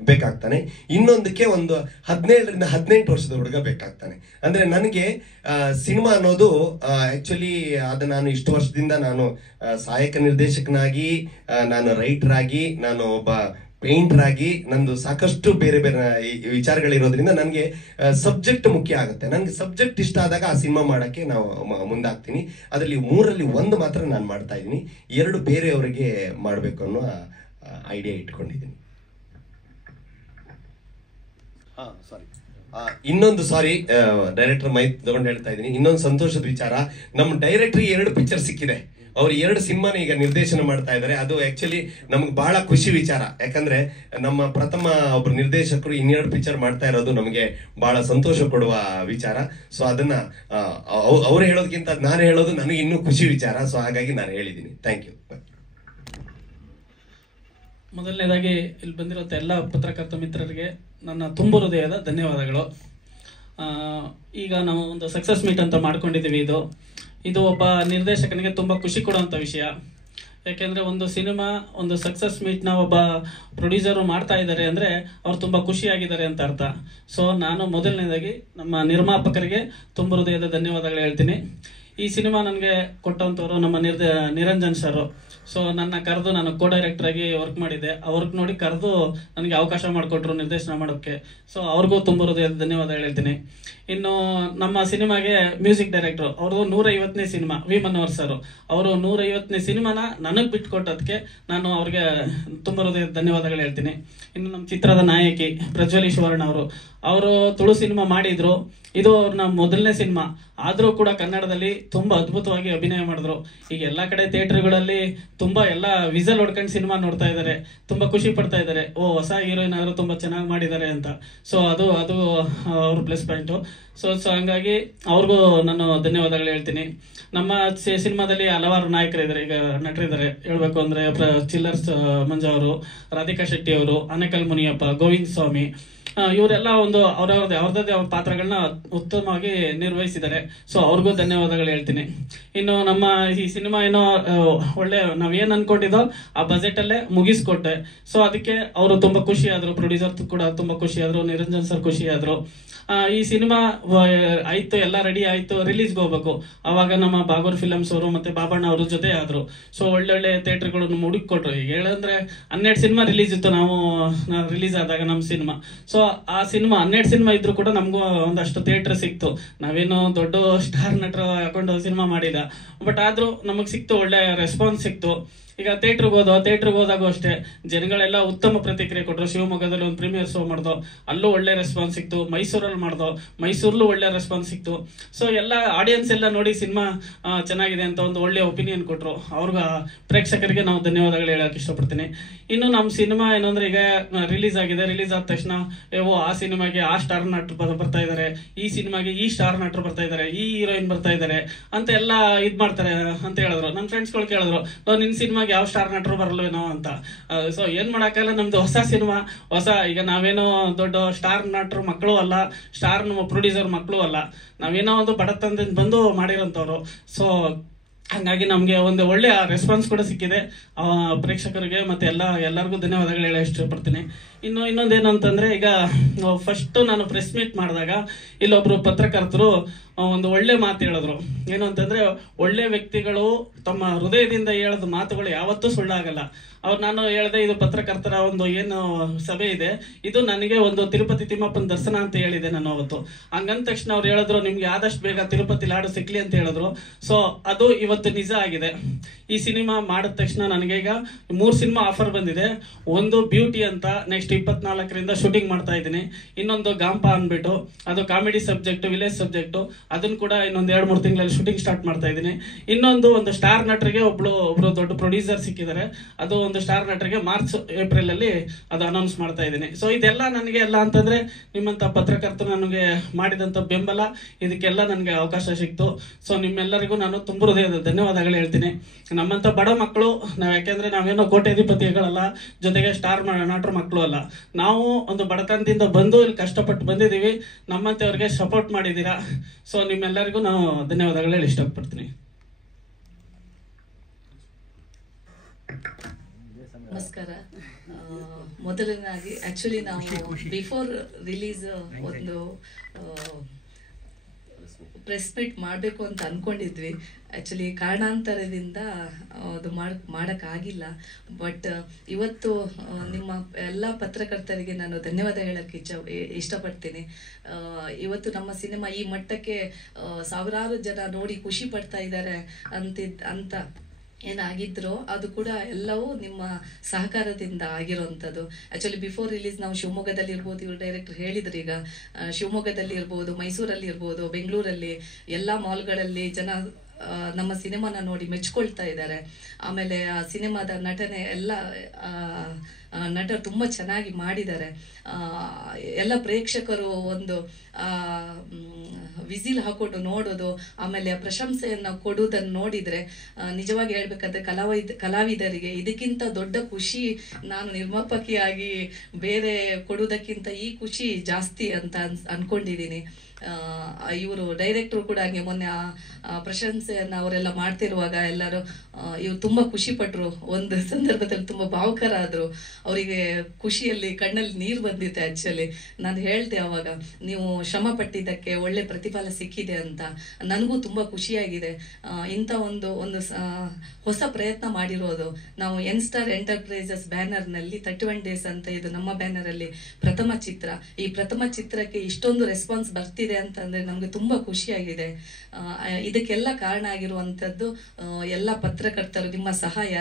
ಬೇಕಾಗ್ತಾನೆ, ಇನ್ನೊಂದಕ್ಕೆ ಒಂದು 17ರಿಂದ 18 ವರ್ಷದ ಹುಡುಗ ಬೇಕಾಗ್ತಾನೆ. ಅಂದ್ರೆ ನನಗೆ ಸಿನಿಮಾ ಅನ್ನೋದು ಆಕ್ಚುಲಿ ಅದು ನಾನು ಇಷ್ಟು ವರ್ಷದಿಂದ ನಾನು ಸಹಾಯಕ ನಿರ್ದೇಶಕನಾಗಿ, ನಾನು ರೈಟರ್ ಆಗಿ, ನಾನು ಒಬ್ಬ ಪೇಂಟರ್ ಆಗಿ, ನಂದು ಸಾಕಷ್ಟು ಬೇರೆ ಬೇರೆ ವಿಚಾರಗಳಿರೋದ್ರಿಂದ ನನಗೆ ಸಬ್ಜೆಕ್ಟ್ ಮುಖ್ಯ ಆಗುತ್ತೆ. ನನಗೆ ಸಬ್ಜೆಕ್ಟ್ ಇಷ್ಟ ಆದಾಗ ಆ ಸಿನಿಮಾ ಮಾಡೋಕ್ಕೆ ನಾವು ಮುಂದಾಗ್ತೀನಿ. ಅದರಲ್ಲಿ 3ರಲ್ಲಿ 1 ಮಾತ್ರ ನಾನು ಮಾಡ್ತಾ ಇದ್ದೀನಿ, 2 ಬೇರೆಯವರಿಗೆ ಮಾಡಬೇಕು ಅನ್ನೋ ಐಡಿಯಾ ಇಟ್ಕೊಂಡಿದ್ದೀನಿ. ಇನ್ನೊಂದು ಡೈರೆಕ್ಟರ್ ಮೈ ತಗೊಂಡು ಹೇಳ್ತಾ ಇದ್ದೀನಿ, ಇನ್ನೊಂದು ಸಂತೋಷದ ವಿಚಾರ, ನಮ್ಮ ಡೈರೆಕ್ಟರ್ 2 ಪಿಕ್ಚರ್ ಸಿಕ್ಕಿದೆ. ಅವ್ರು 2 ಸಿನಿಮಾನ ಈಗ ನಿರ್ದೇಶನ ಮಾಡ್ತಾ ಇದ್ದಾರೆ. ಅದು ಆಕ್ಚುಲಿ ನಮ್ಗೆ ಬಹಳ ಖುಷಿ ವಿಚಾರ. ಯಾಕಂದ್ರೆ ನಮ್ಮ ಪ್ರಥಮ ಒಬ್ರು ನಿರ್ದೇಶಕರು 2 ಪಿಕ್ಚರ್ ಮಾಡ್ತಾ ಇರೋದು ನಮಗೆ ಬಹಳ ಸಂತೋಷ ಕೊಡುವ ವಿಚಾರ. ಸೊ ಅದನ್ನ ಅವ್ರು ಹೇಳೋದಕ್ಕಿಂತ ನಾನು ಹೇಳೋದು ನನಗೆ ಇನ್ನೂ ಖುಷಿ ವಿಚಾರ. ಸೊ ಹಾಗಾಗಿ ನಾನು ಹೇಳಿದ್ದೀನಿ. Thank you. ಮೊದಲನೇದಾಗಿ ಇಲ್ಲಿ ಬಂದಿರೋ ಎಲ್ಲ ಪತ್ರಕರ್ತ ಮಿತ್ರರಿಗೆ ನನ್ನ ತುಂಬ ಹೃದಯದ ಧನ್ಯವಾದಗಳು. ಈಗ ನಾವು ಒಂದು ಸಕ್ಸಸ್ ಮೀಟ್ ಅಂತ ಮಾಡ್ಕೊಂಡಿದ್ದೀವಿ. ಇದು ಒಬ್ಬ ನಿರ್ದೇಶಕನಿಗೆ ತುಂಬ ಖುಷಿ ಕೊಡುವಂಥ ವಿಷಯ. ಯಾಕೆಂದರೆ ಒಂದು ಸಿನಿಮಾ, ಒಂದು ಸಕ್ಸಸ್ ಮೀಟ್ನ ಒಬ್ಬ ಪ್ರೊಡ್ಯೂಸರು ಮಾಡ್ತಾ ಇದ್ದಾರೆ ಅಂದರೆ ಅವ್ರು ತುಂಬ ಖುಷಿಯಾಗಿದ್ದಾರೆ ಅಂತ ಅರ್ಥ. ಸೊ ನಾನು ಮೊದಲನೇದಾಗಿ ನಮ್ಮ ನಿರ್ಮಾಪಕರಿಗೆ ತುಂಬ ಹೃದಯದ ಧನ್ಯವಾದಗಳು ಹೇಳ್ತೀನಿ. ಈ ಸಿನಿಮಾ ನನಗೆ ಕೊಟ್ಟಂಥವ್ರು ನಮ್ಮ ನಿರಂಜನ್ ಸರ್. ಸೊ ನನ್ನ ಕರೆದು, ನಾನು ಕೋ ಡೈರೆಕ್ಟರ್ ಆಗಿ ವರ್ಕ್ ಮಾಡಿದ್ದೆ, ಆ ವರ್ಕ್ ನೋಡಿ ಕರೆದು ನನಗೆ ಅವಕಾಶ ಮಾಡಿಕೊಟ್ರು ನಿರ್ದೇಶನ ಮಾಡೋಕ್ಕೆ. ಸೊ ಅವ್ರಿಗೂ ತುಂಬ ಹೃದಯದ ಧನ್ಯವಾದಗಳು ಹೇಳ್ತೀನಿ. ಇನ್ನು ನಮ್ಮ ಸಿನಿಮಾಗೆ ಮ್ಯೂಸಿಕ್ ಡೈರೆಕ್ಟರ್ ಅವ್ರದ್ದು 150ನೇ ಸಿನಿಮಾ, ವಿ ಮನೋಹರ್ ಸರ್. ಅವರು 150ನೇ ಸಿನಿಮಾನ ನನಗೆ ಬಿಟ್ಕೊಟ್ಟೋದಕ್ಕೆ ನಾನು ಅವ್ರಿಗೆ ತುಂಬ ಹೃದಯದ ಧನ್ಯವಾದಗಳು ಹೇಳ್ತೀನಿ. ಇನ್ನು ನಮ್ಮ ಚಿತ್ರದ ನಾಯಕಿ ಪ್ರಜ್ವಲಿ ಸುವರ್ಣ ಅವರು ತುಳು ಸಿನಿಮಾ ಮಾಡಿದ್ರು. ಇದು ಅವ್ರನ್ನ ಮೊದಲನೇ ಸಿನಿಮಾ, ಆದರೂ ಕೂಡ ಕನ್ನಡದಲ್ಲಿ ತುಂಬಾ ಅದ್ಭುತವಾಗಿ ಅಭಿನಯ ಮಾಡಿದ್ರು. ಈಗ ಎಲ್ಲಾ ಕಡೆ ಥಿಯೇಟರ್ಗಳಲ್ಲಿ ತುಂಬಾ ಎಲ್ಲ ವಿಸಲ್ ಹೊಡ್ಕೊಂಡು ಸಿನಿಮಾ ನೋಡ್ತಾ ಇದ್ದಾರೆ, ತುಂಬಾ ಖುಷಿ ಪಡ್ತಾ ಇದ್ದಾರೆ, ಓ ಹೊಸ ಹೀರೋಯಿನ್ ಆದ್ರೂ ತುಂಬಾ ಚೆನ್ನಾಗಿ ಮಾಡಿದ್ದಾರೆ ಅಂತ. ಸೊ ಅದು ಅವ್ರ ಪ್ಲಸ್ ಪಾಯಿಂಟು. ಸೊ ಹಂಗಾಗಿ ಅವ್ರಿಗೂ ನಾನು ಧನ್ಯವಾದಗಳು ಹೇಳ್ತೀನಿ. ನಮ್ಮ ಸಿನಿಮಾದಲ್ಲಿ ಹಲವಾರು ನಾಯಕರಿದ್ದಾರೆ, ಈಗ ನಟರಿದ್ದಾರೆ. ಹೇಳ್ಬೇಕು ಅಂದ್ರೆ ಚಿಲ್ಲರ್ಸ್ ಮಂಜು ಅವರು, ರಾಧಿಕಾ ಶೆಟ್ಟಿ ಅವರು, ಆನೇಕಲ್ ಮುನಿಯಪ್ಪ, ಗೋವಿಂದ ಸ್ವಾಮಿ, ಇವರೆಲ್ಲ ಒಂದು ಅವ್ರದ್ದೇ ಅವ್ರ ಪಾತ್ರಗಳನ್ನ ಉತ್ತಮವಾಗಿ ನಿರ್ವಹಿಸಿದ್ದಾರೆ. ಸೊ ಅವ್ರಿಗೂ ಧನ್ಯವಾದಗಳು ಹೇಳ್ತೀನಿ. ಇನ್ನು ನಮ್ಮ ಈ ಸಿನಿಮಾ ಏನೋ ಒಳ್ಳೆ ನಾವೇನ್ ಅನ್ಕೊಂಡಿದ್ದೋ ಆ ಬಜೆಟ್ ಅಲ್ಲೇ ಮುಗಿಸ್ಕೊಟ್ಟೆ. ಸೊ ಅದಕ್ಕೆ ಅವರು ತುಂಬಾ ಖುಷಿ ಆದ್ರು, ಪ್ರೊಡ್ಯೂಸರ್ ಕೂಡ ತುಂಬಾ ಖುಷಿ ಆದ್ರು, ನಿರಂಜನ್ ಸರ್ ಖುಷಿ ಆದ್ರು. ಈ ಸಿನಿಮಾ ಆಯ್ತು, ಎಲ್ಲ ರೆಡಿ ಆಯ್ತು, ರಿಲೀಸ್ಗೆ ಹೋಗ್ಬೇಕು. ಅವಾಗ ನಮ್ಮ ಬಾಗೂರ್ ಫಿಲಮ್ಸ್ ಅವರು ಮತ್ತೆ ಬಾಬಣ್ಣ ಅವರು ಜೊತೆ ಆದ್ರು. ಸೊ ಒಳ್ಳೊಳ್ಳೆ ಥಿಯೇಟರ್ಗಳನ್ನು ಹುಡುಕೊಟ್ರು. ಈಗ ಹೇಳಂದ್ರೆ 12 ಸಿನಿಮಾ ರಿಲೀಸ್ ಇತ್ತು, ನಾವು ರಿಲೀಸ್ ಆದಾಗ ನಮ್ಮ ಸಿನಿಮಾ. ಸೊ ಆ ಸಿನಿಮಾ 12 ಸಿನಿಮಾ ಇದ್ರು ಕೂಡ ನಮಗೂ ಒಂದಷ್ಟು ಥಿಯೇಟರ್ ಸಿಕ್ತು. ನಾವೇನು ದೊಡ್ಡ ಸ್ಟಾರ್ ನಟರು ಹಾಕೊಂಡು ಸಿನಿಮಾ ಮಾಡಿಲ್ಲ, ಬಟ್ ಆದ್ರೂ ನಮಗ್ ಸಿಕ್ತು, ಒಳ್ಳೆ ರೆಸ್ಪಾನ್ಸ್ ಸಿಕ್ತು. ಈಗ ಥಿಯೇಟರ್ಗೆ ಹೋದಾಗೂ ಅಷ್ಟೇ ಜನಗಳೆಲ್ಲ ಉತ್ತಮ ಪ್ರತಿಕ್ರಿಯೆ ಕೊಟ್ಟರು. ಶಿವಮೊಗ್ಗದಲ್ಲಿ ಒಂದು ಪ್ರೀಮಿಯರ್ ಶೋ ಮಾಡ್ದೋ, ಅಲ್ಲೂ ಒಳ್ಳೆ ರೆಸ್ಪಾನ್ಸ್ ಸಿಕ್ತು. ಮೈಸೂರಲ್ಲಿ ಮಾಡ್ದೋ, ಮೈಸೂರಲ್ಲೂ ಒಳ್ಳೆ ರೆಸ್ಪಾನ್ಸ್ ಸಿಕ್ತು. ಸೊ ಎಲ್ಲ ಆಡಿಯನ್ಸ್ ಎಲ್ಲ ನೋಡಿ ಸಿನಿಮಾ ಚೆನ್ನಾಗಿದೆ ಅಂತ ಒಂದು ಒಳ್ಳೆ ಒಪಿನಿಯನ್ ಕೊಟ್ಟರು. ಅವ್ರಿಗೆ ಪ್ರೇಕ್ಷಕರಿಗೆ ನಾವು ಧನ್ಯವಾದಗಳು ಹೇಳಕ್ ಇಷ್ಟಪಡ್ತೀನಿ. ಇನ್ನು ನಮ್ಮ ಸಿನಿಮಾ ಏನಂದ್ರೆ ಈಗ ರಿಲೀಸ್ ಆಗಿದೆ, ರಿಲೀಸ್ ಆದ ತಕ್ಷಣ ಆ ಸಿನಿಮಾಗೆ ಆ ಸ್ಟಾರ್ ನಟರು ಬರ್ತಾ ಇದಾರೆ, ಈ ಸಿನಿಮಾಗೆ ಈ ಸ್ಟಾರ್ ನಟರು ಬರ್ತಾ ಇದಾರೆ, ಈ ಹೀರೋಯಿನ್ ಬರ್ತಾ ಇದಾರೆ ಅಂತ ಎಲ್ಲ ಇದ್ ಮಾಡ್ತಾರೆ ಅಂತ ಹೇಳಿದ್ರು. ನನ್ನ ಫ್ರೆಂಡ್ಸ್ಗಳು ಕೇಳಿದ್ರು, ನಿನ್ ಸಿನಿಮಾ ಯಾವ ಸ್ಟಾರ್ ನಟರು ಬರಲ್ವೇನೋ ಅಂತ. ಸೊ ಏನ್ ಮಾಡಕ್ಕಲ್ಲ, ನಮ್ದು ಹೊಸ ಸಿನಿಮಾ, ಈಗ ನಾವೇನೋ ದೊಡ್ಡ ಸ್ಟಾರ್ ನಟರು ಮಕ್ಕಳು ಅಲ್ಲ, ಸ್ಟಾರ್ ಪ್ರೊಡ್ಯೂಸರ್ ಮಕ್ಕಳು ಅಲ್ಲ, ನಾವೇನೋ ಒಂದು ಬಡತನದಿಂದ ಬಂದು ಮಾಡಿರೋಂಥವ್ರು. ಸೊ ಹಂಗಾಗಿ ನಮ್ಗೆ ಒಂದು ಒಳ್ಳೆ ರೆಸ್ಪಾನ್ಸ್ ಕೂಡ ಸಿಕ್ಕಿದೆ. ಪ್ರೇಕ್ಷಕರಿಗೆ ಮತ್ತೆ ಎಲ್ಲರಿಗೂ ಧನ್ಯವಾದಗಳು ಹೇಳ ಇಷ್ಟಪಡ್ತೀನಿ. ಇನ್ನೊಂದೇನು ಅಂತಂದ್ರೆ, ಈಗ ಫಸ್ಟ್ ನಾನು ಪ್ರೆಸ್ ಮೀಟ್ ಮಾಡಿದಾಗ ಇಲ್ಲೊಬ್ರು ಪತ್ರಕರ್ತರು ಒಂದು ಒಳ್ಳೆ ಮಾತು ಹೇಳಿದ್ರು. ಏನು ಅಂತಂದ್ರೆ, ಒಳ್ಳೆ ವ್ಯಕ್ತಿಗಳು ತಮ್ಮ ಹೃದಯದಿಂದ ಹೇಳದ ಮಾತುಗಳು ಯಾವತ್ತೂ ಸುಳ್ಳಾಗಲ್ಲ. ನಾನು ಹೇಳ್ದೆ, ಇದು ಪತ್ರಕರ್ತರ ಒಂದು ಏನು ಸಭೆ ಇದೆ, ಇದು ನನಗೆ ಒಂದು ತಿರುಪತಿ ತಿಮ್ಮಪ್ಪನ ದರ್ಶನ ಅಂತ ಹೇಳಿದೆ ನಾನು ಅವತ್ತು. ಹಂಗಂದ ತಕ್ಷಣ ಅವ್ರು ಹೇಳಿದ್ರು, ನಿಮ್ಗೆ ಆದಷ್ಟು ಬೇಗ ತಿರುಪತಿ ಲಾಡು ಸಿಕ್ಲಿ ಅಂತ ಹೇಳಿದ್ರು. ಸೊ ಅದು ಇವತ್ತು ನಿಜ ಆಗಿದೆ. ಈ ಸಿನಿಮಾ ಮಾಡಿದ ತಕ್ಷಣ ನನಗೆ ಈಗ 3 ಸಿನಿಮಾ ಆಫರ್ ಬಂದಿದೆ. ಒಂದು ಬ್ಯೂಟಿ ಅಂತ ನೆಕ್ಸ್ಟ್ 24ರಿಂದ ಶೂಟಿಂಗ್ ಮಾಡ್ತಾ ಇದ್ದೀನಿ. ಇನ್ನೊಂದು ಗಾಂಪ ಅನ್ಬಿಟ್ಟು, ಅದು ಕಾಮಿಡಿ ಸಬ್ಜೆಕ್ಟ್, ವಿಲೇಜ್ ಸಬ್ಜೆಕ್ಟ್, ಅದನ್ನು ಕೂಡ ಇನ್ನೊಂದು 2-3 ತಿಂಗಳಲ್ಲಿ ಶೂಟಿಂಗ್ ಸ್ಟಾರ್ಟ್ ಮಾಡ್ತಾ ಇದ್ದೀನಿ. ಒಂದು ಸ್ಟಾರ್ ನಟರಿಗೆ ಒಬ್ರು ದೊಡ್ಡ ಪ್ರೊಡ್ಯೂಸರ್ ಸಿಕ್ಕಿದ್ದಾರೆ. ಅದು ಒಂದು ಸ್ಟಾರ್ ನಟರಿಗೆ ಮಾರ್ಚ್ ಏಪ್ರಿಲ್ ಅಲ್ಲಿ ಅದು ಅನೌನ್ಸ್ ಮಾಡ್ತಾ ಇದ್ದೀನಿ. ಸೊ ಇದೆಲ್ಲ ನನಗೆ ಎಲ್ಲ ಅಂತಂದ್ರೆ ನಿಮ್ಮಂತ ಪತ್ರಕರ್ತರು ನನಗೆ ಮಾಡಿದಂತ ಬೆಂಬಲ, ಇದಕ್ಕೆಲ್ಲ ನನಗೆ ಅವಕಾಶ ಸಿಕ್ತು. ಸೊ ನಿಮ್ಮೆಲ್ಲರಿಗೂ ನಾನು ತುಂಬ ಹೃದಯದ ಧನ್ಯವಾದಗಳು ಹೇಳ್ತೀನಿ. ನಮ್ಮಂತ ಬಡ ಮಕ್ಕಳು ಯಾಕೆಂದ್ರೆ ನಾವೇನೋ ಕೋಟ್ಯಾಧಿಪತಿಗಳಲ್ಲ, ಜೊತೆಗೆ ಸ್ಟಾರ್ ನಟರ ಮಕ್ಕಳು ಅಲ್ಲ. ನಾವು ಒಂದು ಬಡತನದಿಂದ ಬಂದು ಇಲ್ಲಿ ಕಷ್ಟಪಟ್ಟು ಬಂದಿದ್ದೀವಿ, ನಮ್ಮಂತವ್ರಿಗೆ ಸಪೋರ್ಟ್ ಮಾಡಿದ್ದೀರಾ. ಸೊ ನಿಮ್ಮೆಲ್ಲರಿಗೂ ನಾನು ಧನ್ಯವಾದಗಳು ಹೇಳಿ ಇಷ್ಟಪಡ್ತೀನಿ. ನಮಸ್ಕಾರ. ಮೊದಲನೇದಾಗಿ ಆಕ್ಚುಲಿ ನಾವು ಬಿಫೋರ್ ರಿಲೀಸ್ ಒಂದು ಪ್ರೆಸ್ ಮೀಟ್ ಮಾಡಬೇಕು ಅಂತ ಅನ್ಕೊಂಡಿದ್ವಿ. ಆ್ಯಕ್ಚುಲಿ ಕಾರಣಾಂತರದಿಂದ ಅದು ಮಾಡೋಕ್ಕಾಗಿಲ್ಲ. ಬಟ್ ಇವತ್ತು ನಿಮ್ಮ ಎಲ್ಲ ಪತ್ರಕರ್ತರಿಗೆ ನಾನು ಧನ್ಯವಾದ ಹೇಳೋಕ್ಕೆ ಇಷ್ಟಪಡ್ತೀನಿ. ಇವತ್ತು ನಮ್ಮ ಸಿನಿಮಾ ಈ ಮಟ್ಟಕ್ಕೆ ಸಾವಿರಾರು ಜನ ನೋಡಿ ಖುಷಿ ಪಡ್ತಾ ಇದ್ದಾರೆ ಅಂತ ಏನಾಗಿದ್ರೋ ಅದು ಕೂಡ ಎಲ್ಲವೂ ನಿಮ್ಮ ಸಹಕಾರದಿಂದ ಆಗಿರೋವಂಥದ್ದು. ಆ್ಯಕ್ಚುಲಿ ಬಿಫೋರ್ ರಿಲೀಸ್ ನಾವು ಶಿವಮೊಗ್ಗದಲ್ಲಿ ಇರ್ಬೋದು, ಇವರು ಡೈರೆಕ್ಟರ್ ಹೇಳಿದ್ರು, ಈಗ ಶಿವಮೊಗ್ಗದಲ್ಲಿ ಇರ್ಬೋದು, ಮೈಸೂರಲ್ಲಿ ಇರ್ಬೋದು, ಬೆಂಗಳೂರಲ್ಲಿ ಎಲ್ಲ ಮಾಲ್ಗಳಲ್ಲಿ ಜನ ನಮ್ಮ ಸಿನಿಮಾನ ನೋಡಿ ಮೆಚ್ಕೊಳ್ತಾ ಇದ್ದಾರೆ. ಆಮೇಲೆ ಆ ಸಿನಿಮಾದ ನಟನೆ ಎಲ್ಲ ನಟರು ತುಂಬ ಚೆನ್ನಾಗಿ ಮಾಡಿದ್ದಾರೆ. ಎಲ್ಲ ಪ್ರೇಕ್ಷಕರು ಒಂದು ವಿಸಿಲ್ ಹಾಕೊಂಡು ನೋಡೋದು, ಆಮೇಲೆ ಪ್ರಶಂಸೆಯನ್ನು ಕೊಡುವುದನ್ನು ನೋಡಿದರೆ ನಿಜವಾಗಿ ಹೇಳ್ಬೇಕಾದ್ರೆ ಕಲಾವಿದರಿಗೆ ಇದಕ್ಕಿಂತ ದೊಡ್ಡ ಖುಷಿ ನಾನು ನಿರ್ಮಾಪಕಿಯಾಗಿ ಬೇರೆ ಕೊಡುವುದಕ್ಕಿಂತ ಈ ಖುಷಿ ಜಾಸ್ತಿ ಅಂತ ಅನ್ಕೊಂಡಿದ್ದೀನಿ. ಇವರು ಡೈರೆಕ್ಟ್ರು ಕೂಡ ಹಂಗೆ ಮೊನ್ನೆ ಪ್ರಶಂಸೆಯನ್ನು ಅವರೆಲ್ಲ ಮಾಡ್ತಿರುವಾಗ ಎಲ್ಲರೂ ಇವ್ರು ತುಂಬ ಖುಷಿ ಪಟ್ಟರು. ಒಂದು ಸಂದರ್ಭದಲ್ಲಿ ತುಂಬ ಭಾವುಕರಾದರು. ಅವರಿಗೆ ಖುಷಿಯಲ್ಲಿ ಕಣ್ಣಲ್ಲಿ ನೀರು ಬಂದಿತ್ತು. ಆ್ಯಕ್ಚುಲಿ ನಾನು ಹೇಳ್ದೆ ಅವಾಗ, ನೀವು ಶ್ರಮ ಪಟ್ಟಿದ್ದಕ್ಕೆ ಒಳ್ಳೆ ಪ್ರತಿಫಲ ಸಿಕ್ಕಿದೆ ಅಂತ. ನನಗೂ ತುಂಬ ಖುಷಿಯಾಗಿದೆ. ಇಂಥ ಒಂದು ಹೊಸ ಪ್ರಯತ್ನ ಮಾಡಿರೋದು ನಾವು ಎನ್ಸ್ಟಾರ್ ಎಂಟರ್ಪ್ರೈಸಸ್ ಬ್ಯಾನರ್ನಲ್ಲಿ 31 ಡೇಸ್ ಅಂತ, ಇದು ನಮ್ಮ ಬ್ಯಾನರಲ್ಲಿ ಪ್ರಥಮ ಚಿತ್ರ. ಈ ಪ್ರಥಮ ಚಿತ್ರಕ್ಕೆ ಇಷ್ಟೊಂದು ರೆಸ್ಪಾನ್ಸ್ ಬರ್ತಿದೆ ಅಂತಂದರೆ ನಮಗೆ ತುಂಬ ಖುಷಿಯಾಗಿದೆ. ಇದಕ್ಕೆಲ್ಲ ಕಾರಣ ಆಗಿರುವಂಥದ್ದು ಎಲ್ಲ ಪತ್ರಕರ್ತರು, ನಿಮ್ಮ ಸಹಾಯ,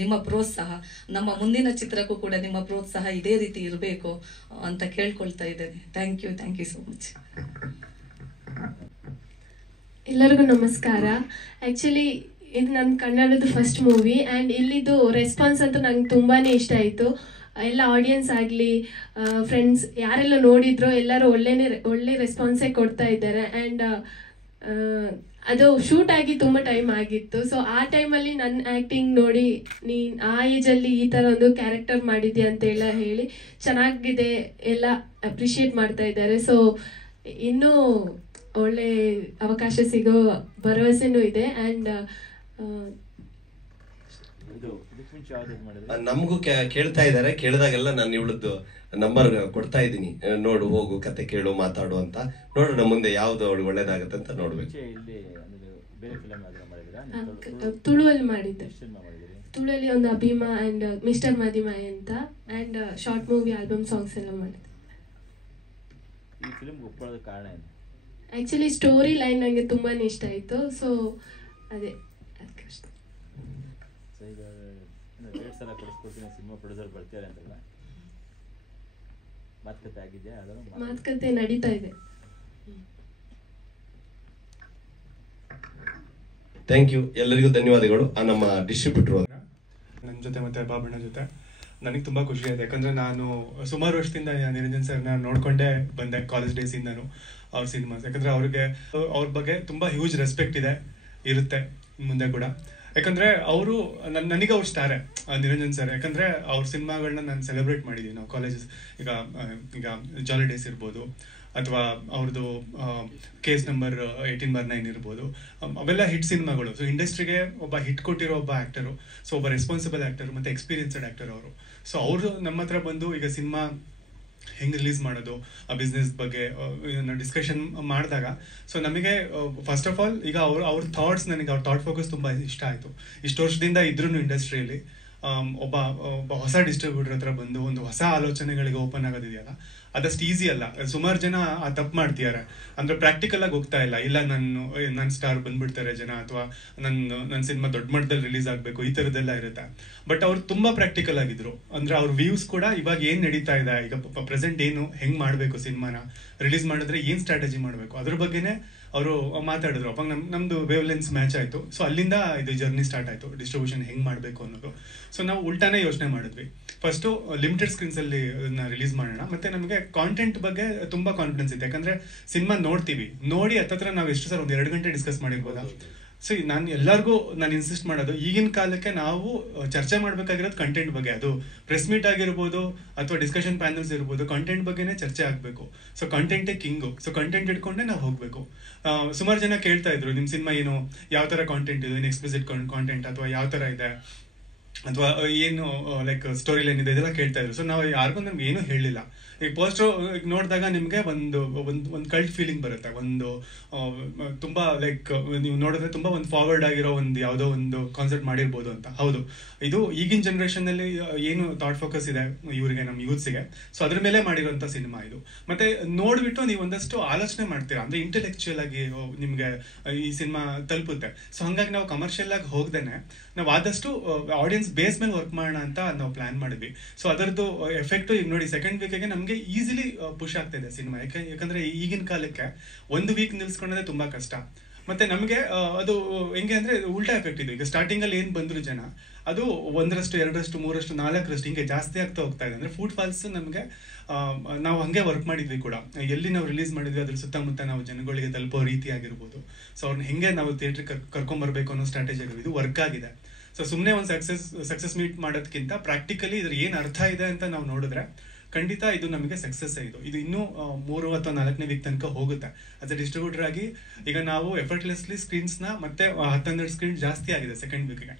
ನಿಮ್ಮ ಪ್ರೋತ್ಸಾಹ. ನಮ್ಮ ಮುಂದಿನ ಚಿತ್ರಕ್ಕೂ ಕೂಡ ನಿಮ್ಮ ಪ್ರೋತ್ಸಾಹ ಇದೇ ರೀತಿ ಇರಬೇಕು ಅಂತ ಕೇಳ್ಕೊಳ್ತಾ ಇದ್ದೇನೆ. Thank you so much. ಎಲ್ಲರಿಗೂ ನಮಸ್ಕಾರ. ಆ್ಯಕ್ಚುಲಿ ಇದು ನನ್ನ ಕನ್ನಡದ ಫಸ್ಟ್ ಮೂವಿ ಆ್ಯಂಡ್ ಇಲ್ಲಿದ್ದು ರೆಸ್ಪಾನ್ಸ್ ಅಂತೂ ನಂಗೆ ತುಂಬಾ ಇಷ್ಟ ಆಯಿತು. ಎಲ್ಲ ಆಡಿಯನ್ಸ್ ಆಗಲಿ ಫ್ರೆಂಡ್ಸ್ ಯಾರೆಲ್ಲ ನೋಡಿದ್ರು ಎಲ್ಲರೂ ಒಳ್ಳೆ ರೆಸ್ಪಾನ್ಸೇ ಕೊಡ್ತಾ ಇದ್ದಾರೆ. ಆ್ಯಂಡ್ ಅದು ಶೂಟ್ ಆಗಿ ತುಂಬ ಟೈಮ್ ಆಗಿತ್ತು. ಸೊ ಆ ಟೈಮಲ್ಲಿ ನನ್ನ ಆ್ಯಕ್ಟಿಂಗ್ ನೋಡಿ ನೀನು ಆ ಏಜಲ್ಲಿ ಈ ಥರ ಒಂದು ಕ್ಯಾರೆಕ್ಟರ್ ಮಾಡಿದ್ಯಾ ಅಂತೆಲ್ಲ ಹೇಳಿ ಚೆನ್ನಾಗಿದೆ ಎಲ್ಲ ಅಪ್ರಿಷಿಯೇಟ್ ಮಾಡ್ತಾ ಇದ್ದಾರೆ. ಸೊ ಇನ್ನೂ ಒಳ್ಳೆ ಅವಕಾಶ ಸಿಗೋ ಭರವಸೆನೂ ಇದೆ. ಆ್ಯಂಡ್ ನಮಗೂ ಕೇಳ್ತಾ ಇದ್ದಾರೆ. ಕೇಳಿದಾಗೆಲ್ಲ ನಾನು ಇವಳದ್ದು ನಂಬರ್ ಕೊಡ್ತಾ ಇದ್ದೀನಿ, ನೋಡು ಹೋಗು ಕತೆ ಕೇಳು ಮಾತಾಡು ಅಂತ. ನೋಡೋಣ ಮುಂದೆ ಯಾವ್ದು ಅವಳಿಗೆ ಒಳ್ಳೇದಾಗತ್ತೆ ಅಂತ ನೋಡ್ಬೇಕು. ತುಳುವಲ್ಲಿ ಮಾಡಿದ್ದೆ. ತುಳುವಲ್ಲಿ ಒಂದು ಅಭಿಮಾ ಆ್ಯಂಡ್ ಮಿಸ್ಟರ್ ಮದಿಮಾಯ್ ಅಂತ and short movie album songs ಎಲ್ಲ ಮಾಡಿದ್ದೆ. ಆ್ಯಕ್ಚುಲಿ ಸ್ಟೋರಿ ಲೈನ್ ನನಗೆ ತುಂಬಾ ಇಷ್ಟ ಆಯಿತು. ಸೊ ಅದೇ ಮಾತುಕತೆ ನಡೀತಾ ಇದೆ. ಥ್ಯಾಂಕ್ ಯು, ಎಲ್ಲರಿಗೂ ಧನ್ಯವಾದಗಳು. ನಮ್ಮ ಡಿಸ್ಟ್ರಿಬ್ಯೂಟರ್ ನನ್ನ ಜೊತೆ ಮತ್ತೆ ಬಾಬಣ್ಣ ಜೊತೆ ನನಗೆ ತುಂಬ ಖುಷಿ ಆಯಿತು. ಯಾಕಂದರೆ ನಾನು ಸುಮಾರು ವರ್ಷದಿಂದ ನಿರಂಜನ್ ಸರ್ನ ನೋಡಿಕೊಂಡೇ ಬಂದೆ ಕಾಲೇಜ್ ಡೇಸಿಂದನು ಅವ್ರ ಸಿನಿಮಾಸ್. ಯಾಕಂದರೆ ಅವ್ರ ಬಗ್ಗೆ ತುಂಬ ಹ್ಯೂಜ್ ರೆಸ್ಪೆಕ್ಟ್ ಇರುತ್ತೆ ಮುಂದೆ ಕೂಡ. ಯಾಕಂದರೆ ಅವರು ನನಗೆ ಅವ್ರು ಸ್ಟಾರೇ ನಿರಂಜನ್ ಸರ್. ಯಾಕಂದರೆ ಅವ್ರ ಸಿನಿಮಾಗಳನ್ನ ನಾನು ಸೆಲೆಬ್ರೇಟ್ ಮಾಡಿದ್ದೀವಿ ನಾವು ಕಾಲೇಜಸ್. ಈಗ ಜಾಲಿ ಡೇಸ್ ಇರ್ಬೋದು ಅಥವಾ ಅವ್ರದ್ದು ಕೇಸ್ ನಂಬರ್ 18/9 ಇರ್ಬೋದು. ಅವೆಲ್ಲ ಹಿಟ್ ಸಿನಿಮಾಗಳು. ಸೊ ಇಂಡಸ್ಟ್ರಿಗೆ ಒಬ್ಬ ಹಿಟ್ ಕೊಟ್ಟಿರೋ ಒಬ್ಬ ಆ್ಯಕ್ಟರು, ಸೊ ಒಬ್ಬ ರೆಸ್ಪಾನ್ಸಿಬಲ್ ಆ್ಯಕ್ಟರು ಮತ್ತು ಎಕ್ಸ್ಪೀರಿಯನ್ಸ್ಡ್ ಆ್ಯಕ್ಟರ್ ಅವರು. ಸೊ ಅವರು ನಮ್ಮ ಹತ್ರ ಬಂದು ಈಗ ಸಿನಿಮಾ ಹೆಂಗೆ ರಿಲೀಸ್ ಮಾಡೋದು ಆ ಬಿಸ್ನೆಸ್ ಬಗ್ಗೆ ಡಿಸ್ಕಷನ್ ಮಾಡಿದಾಗ ಸೊ ನಮಗೆ ಫಸ್ಟ್ ಆಫ್ ಆಲ್ ಈಗ ಅವ್ರ ಥಾಟ್ಸ್, ನನಗೆ ಅವ್ರ ಥಾಟ್ ಫೋಕಸ್ ತುಂಬ ಇಷ್ಟ ಆಯಿತು. ಇಷ್ಟು ವರ್ಷದಿಂದ ಇದ್ರೂ ಇಂಡಸ್ಟ್ರಿಯಲ್ಲಿ ಒಬ್ಬ ಹೊಸ ಡಿಸ್ಟ್ರಿಬ್ಯೂಟರ್ ಹತ್ರ ಬಂದು ಒಂದು ಹೊಸ ಆಲೋಚನೆಗಳಿಗೆ ಓಪನ್ ಆಗೋದಿದೆಯಲ್ಲ, ಅದಷ್ಟು ಈಸಿ ಅಲ್ಲ. ಸುಮಾರು ಜನ ಆ ತಪ್ಪು ಮಾಡ್ತಿದ್ದಾರೆ. ಅಂದರೆ ಪ್ರಾಕ್ಟಿಕಲ್ ಆಗಿ ಹೋಗ್ತಾ ಇಲ್ಲ ನನ್ನ ಸ್ಟಾರ್ ಬಂದ್ಬಿಡ್ತಾರೆ ಜನ, ಅಥವಾ ನನ್ನ ಸಿನಿಮಾ ದೊಡ್ಡ ಮಟ್ಟದಲ್ಲಿ ರಿಲೀಸ್ ಆಗಬೇಕು, ಈ ಥರದ್ದೆಲ್ಲ ಇರುತ್ತೆ. ಬಟ್ ಅವ್ರು ತುಂಬ ಪ್ರಾಕ್ಟಿಕಲ್ ಆಗಿದ್ರು. ಅಂದರೆ ಅವ್ರ ವ್ಯೂಸ್ ಕೂಡ ಇವಾಗ ಏನು ನಡೀತಾ ಇದೆ, ಈಗ ಪ್ರೆಸೆಂಟ್ ಏನು ಹೆಂಗೆ ಮಾಡಬೇಕು, ಸಿನಿಮಾನ ರಿಲೀಸ್ ಮಾಡಿದ್ರೆ ಏನು ಸ್ಟ್ರಾಟಜಿ ಮಾಡಬೇಕು, ಅದ್ರ ಬಗ್ಗೆನೇ ಅವರು ಮಾತಾಡಿದ್ರು. ಅವಾಗ ನಮ್ಮದು ವೇವ್ ಲೆನ್ಸ್ ಮ್ಯಾಚ್ ಆಯಿತು. ಸೊ ಅಲ್ಲಿಂದ ಇದು ಜರ್ನಿ ಸ್ಟಾರ್ಟ್ ಆಯಿತು, ಡಿಸ್ಟ್ರಿಬ್ಯೂಷನ್ ಹೆಂಗೆ ಮಾಡಬೇಕು ಅನ್ನೋದು. ಸೊ ನಾವು ಉಲ್ಟಾನೇ ಯೋಚನೆ ಮಾಡಿದ್ವಿ. ಫಸ್ಟು ಲಿಮಿಟೆಡ್ ಸ್ಕ್ರೀನ್ಸಲ್ಲಿ ಅದನ್ನ ರಿಲೀಸ್ ಮಾಡೋಣ. ಮತ್ತು ನಮಗೆ ಕಾಂಟೆಂಟ್ ಬಗ್ಗೆ ತುಂಬ ಕಾನ್ಫಿಡೆನ್ಸ್ ಇದೆ. ಯಾಕಂದರೆ ಸಿನಿಮಾ ನೋಡಿ ಹತ್ತತ್ರ ನಾವು ಎಷ್ಟು ಸರ್ ಒಂದು 2 ಗಂಟೆ ಡಿಸ್ಕಸ್ ಮಾಡಿರ್ಬೋದಾ. ಸೊ ನಾನು ಎಲ್ಲರಿಗೂ ಇನ್ಸಿಸ್ಟ್ ಮಾಡೋದು, ಈಗಿನ ಕಾಲಕ್ಕೆ ನಾವು ಚರ್ಚೆ ಮಾಡಬೇಕಾಗಿರೋದು ಕಂಟೆಂಟ್ ಬಗ್ಗೆ. ಅದು ಪ್ರೆಸ್ ಮೀಟ್ ಆಗಿರ್ಬೋದು ಅಥವಾ ಡಿಸ್ಕಷನ್ ಪ್ಯಾನಲ್ಸ್ ಇರ್ಬೋದು, ಕಂಟೆಂಟ್ ಬಗ್ಗೆನೇ ಚರ್ಚೆ ಆಗಬೇಕು. ಸೊ ಕಂಟೆಂಟೇ ಕಿಂಗು. ಸೊ ಕಂಟೆಂಟ್ ಇಟ್ಕೊಂಡೇ ನಾವು ಹೋಗಬೇಕು. ಸುಮಾರು ಜನ ಕೇಳ್ತಾ ಇದ್ರು, ನಿಮ್ಮ ಸಿನಿಮಾ ಏನು, ಯಾವ ಥರ ಕಾಂಟೆಂಟ್ ಇದೆ, ಎಕ್ಸ್ಪ್ಲಿಸಿಟ್ ಕಾಂಟೆಂಟ್ ಅಥವಾ ಯಾವ ಥರ ಇದೆ, ಅಥವಾ ಏನು ಲೈಕ್ ಸ್ಟೋರಿ ಲೈನ್ ಇದೆ, ಇದೆಲ್ಲ ಕೇಳ್ತಾ ಇದ್ರು. ಸೊ ನಾವು ಯಾರಿಗೂ ನಮ್ಗೆ ಏನೂ ಹೇಳಲಿಲ್ಲ. ಈಗ ಪೋಸ್ಟರ್ ನೋಡಿದಾಗ ನಿಮಗೆ ಒಂದು ಕಲ್ಟ್ ಫೀಲಿಂಗ್ ಬರುತ್ತೆ. ಒಂದು ತುಂಬ ಲೈಕ್ ನೀವು ನೋಡಿದ್ರೆ ತುಂಬ ಒಂದು ಫಾರ್ವರ್ಡ್ ಆಗಿರೋ ಒಂದು ಯಾವುದೋ ಒಂದು ಕಾನ್ಸೆಪ್ಟ್ ಮಾಡಿರ್ಬೋದು ಅಂತ. ಹೌದು, ಇದು ಈಗಿನ ಜನ್ರೇಷನ್ನಲ್ಲಿ ಏನು ಥಾಟ್ ಫೋಕಸ್ ಇದೆ ಇವರಿಗೆ, ನಮ್ಮ ಯೂತ್ಸಿಗೆ, ಸೊ ಅದ್ರ ಮೇಲೆ ಮಾಡಿರೋಂಥ ಸಿನಿಮಾ ಇದು. ಮತ್ತೆ ನೋಡ್ಬಿಟ್ಟು ನೀವು ಒಂದಷ್ಟು ಆಲೋಚನೆ ಮಾಡ್ತೀರಾ, ಅಂದರೆ ಇಂಟೆಲೆಕ್ಚುಯಲ್ ಆಗಿ ನಿಮಗೆ ಈ ಸಿನಿಮಾ ತಲುಪುತ್ತೆ. ಸೊ ಹಾಗಾಗಿ ನಾವು ಕಮರ್ಷಿಯಲ್ ಆಗಿ ಹೋಗ್ದೇನೆ ನಾವು ಆದಷ್ಟು ಆಡಿಯನ್ಸ್ ಬೇಸ್ ಮೇಲೆ ವರ್ಕ್ ಮಾಡೋಣ ಅಂತ ನಾವು ಪ್ಲಾನ್ ಮಾಡಿದ್ವಿ. ಸೊ ಅದರದ್ದು ಎಫೆಕ್ಟು ಈಗ ನೋಡಿ, ಸೆಕೆಂಡ್ ವೀಕಿಗೆ ನಮಗೆ ಈಸಿಲಿ ಪುಷ್ ಆಗ್ತಾ ಇದೆ ಸಿನಿಮಾ. ಯಾಕಂದ್ರೆ ಈಗಿನ ಕಾಲಕ್ಕೆ 1 ವೀಕ್ ನಿಲ್ಸ್ಕೊಂಡೇ ತುಂಬಾ ಕಷ್ಟ. ಮತ್ತೆ ನಮಗೆ ಅದು ಹೆಂಗೆ ಅಂದ್ರೆ ಉಲ್ಟಾ ಎಫೆಕ್ಟ್ ಇದು. ಈಗ ಸ್ಟಾರ್ಟಿಂಗ್ ಅಲ್ಲಿ ಏನ್ ಬಂದ್ರು ಜನ, ಅದು 1ರಷ್ಟು 2ರಷ್ಟು 3ರಷ್ಟು 4ರಷ್ಟು ಹಿಂಗೆ ಜಾಸ್ತಿ ಆಗ್ತಾ ಹೋಗ್ತಾ ಇದೆ. ಅಂದ್ರೆ ಫುಡ್ ಫಾಲ್ಸ್ ನಮಗೆ ನಾವು ಹಂಗೆ ವರ್ಕ್ ಮಾಡಿದ್ವಿ ಕೂಡ. ಎಲ್ಲಿ ನಾವು ರಿಲೀಸ್ ಮಾಡಿದ್ವಿ ಅದ್ರ ಸುತ್ತಮುತ್ತ ನಾವು ಜನಗಳಿಗೆ ತಲುಪೋ ರೀತಿ ಆಗಿರ್ಬೋದು, ಸೊ ಅವ್ರನ್ನ ಹೆಂಗೆ ನಾವು ಥಿಯೇಟ್ರಿಗೆ ಕರ್ಕೊಂಬರ್ಬೇಕು ಅನ್ನೋ ಸ್ಟ್ರಾಟಜಿ ಆಗಿರ್ಬೋದು, ಇದು ವರ್ಕ್ ಆಗಿದೆ. ಸೊ ಸುಮ್ಮನೆ ಒಂದು ಸಕ್ಸಸ್ ಮೀಟ್ ಮಾಡೋದಕ್ಕಿಂತ ಪ್ರಾಕ್ಟಿಕಲಿ ಇದ್ರ ಏನು ಅರ್ಥ ಇದೆ ಅಂತ ನಾವು ನೋಡಿದ್ರೆ ಖಂಡಿತ ಇದು ನಮಗೆ ಸಕ್ಸಸ್ ಇದು ಇನ್ನೂ 3 ಅಥವಾ 4ನೇ ವೀಕ್ ತನಕ ಹೋಗುತ್ತೆ. ಆಸ್ ಎ ಡಿಸ್ಟ್ರಿಬ್ಯೂಟರ್ ಆಗಿ ಈಗ ನಾವು ಎಫರ್ಟ್ಲೆಸ್ಲಿ ಸ್ಕ್ರೀನ್ಸ್ನ ಮತ್ತೆ 10-12 ಸ್ಕ್ರೀನ್ ಜಾಸ್ತಿ ಆಗಿದೆ ಸೆಕೆಂಡ್ ವೀಕ್ಗೆ.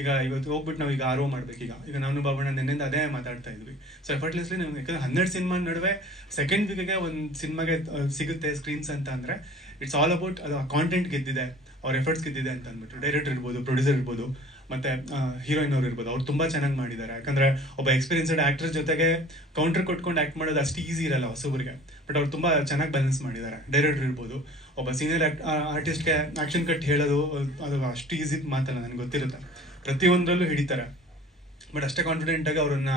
ಈಗ ಇವತ್ತು ಹೋಗ್ಬಿಟ್ಟು ನಾವು ಈಗ RO ಮಾಡ್ಬೇಕು. ಈಗ ನಾನು ಬಾಬಣ್ಣ ನೆನ್ನೆಯಿಂದ ಅದೇ ಮಾತಾಡ್ತಾ ಇದ್ವಿ. ಸೊ ಎಫರ್ಟ್ಲೆಸ್ಲಿ ನಾವು ಯಾಕಂದ್ರೆ 12 ಸಿನಿಮಾ ನಡುವೆ ಸೆಕೆಂಡ್ ವೀಕ್ಗೆ ಒಂದು ಸಿನಿಮಾಗೆ ಸಿಗುತ್ತೆ ಸ್ಕ್ರೀನ್ಸ್ ಅಂತ ಅಂದರೆ ಇಟ್ಸ್ ಆಲ್ ಅಬೌಟ್ ಅದು ಕಾಂಟೆಂಟ್ ಗೆದ್ದಿದೆ, ಅವ್ರ ಎಫರ್ಟ್ಸ್ ಗೆದ್ದಿದೆ ಅಂತ ಅಂದ್ಬಿಟ್ಟು. ಡೈರೆಕ್ಟರ್ ಇರ್ಬೋದು, ಪ್ರೊಡ್ಯೂಸರ್ ಇರ್ಬೋದು, ಮತ್ತೆ ಹೀರೋಯಿನ್ ಅವ್ರು ಇರ್ಬೋದು, ಅವ್ರು ತುಂಬಾ ಚೆನ್ನಾಗಿ ಮಾಡಿದ್ದಾರೆ. ಯಾಕಂದ್ರೆ ಒಬ್ಬ ಎಕ್ಸ್ಪೀರಿಯನ್ಸ್ಡ್ ಆಕ್ಟರ್ ಜೊತೆಗೆ ಕೌಂಟರ್ ಕೊಟ್ಕೊಂಡು ಆಕ್ಟ್ ಮಾಡೋದು ಅಷ್ಟು ಈಸಿ ಇರಲ್ಲ ಹೊಸಬರಿಗೆ, ಬಟ್ ಅವ್ರು ತುಂಬಾ ಚೆನ್ನಾಗಿ ಬ್ಯಾಲೆನ್ಸ್ ಮಾಡಿದ್ದಾರೆ. ಡೈರೆಕ್ಟರ್ ಇರ್ಬೋದು, ಒಬ್ಬ ಸೀನಿಯರ್ ಆರ್ಟಿಸ್ಟ್ಗೆ ಆಕ್ಷನ್ ಕಟ್ ಹೇಳೋದು ಅದು ಅಷ್ಟು ಈಸಿ ಮಾತಲ್ಲ, ನನಗೆ ಗೊತ್ತಿರುತ್ತೆ. ಪ್ರತಿಯೊಂದರಲ್ಲೂ ಹಿಡಿತಾರೆ, ಬಟ್ ಅಷ್ಟೇ ಕಾನ್ಫಿಡೆಂಟ್ ಆಗಿ ಅವರನ್ನ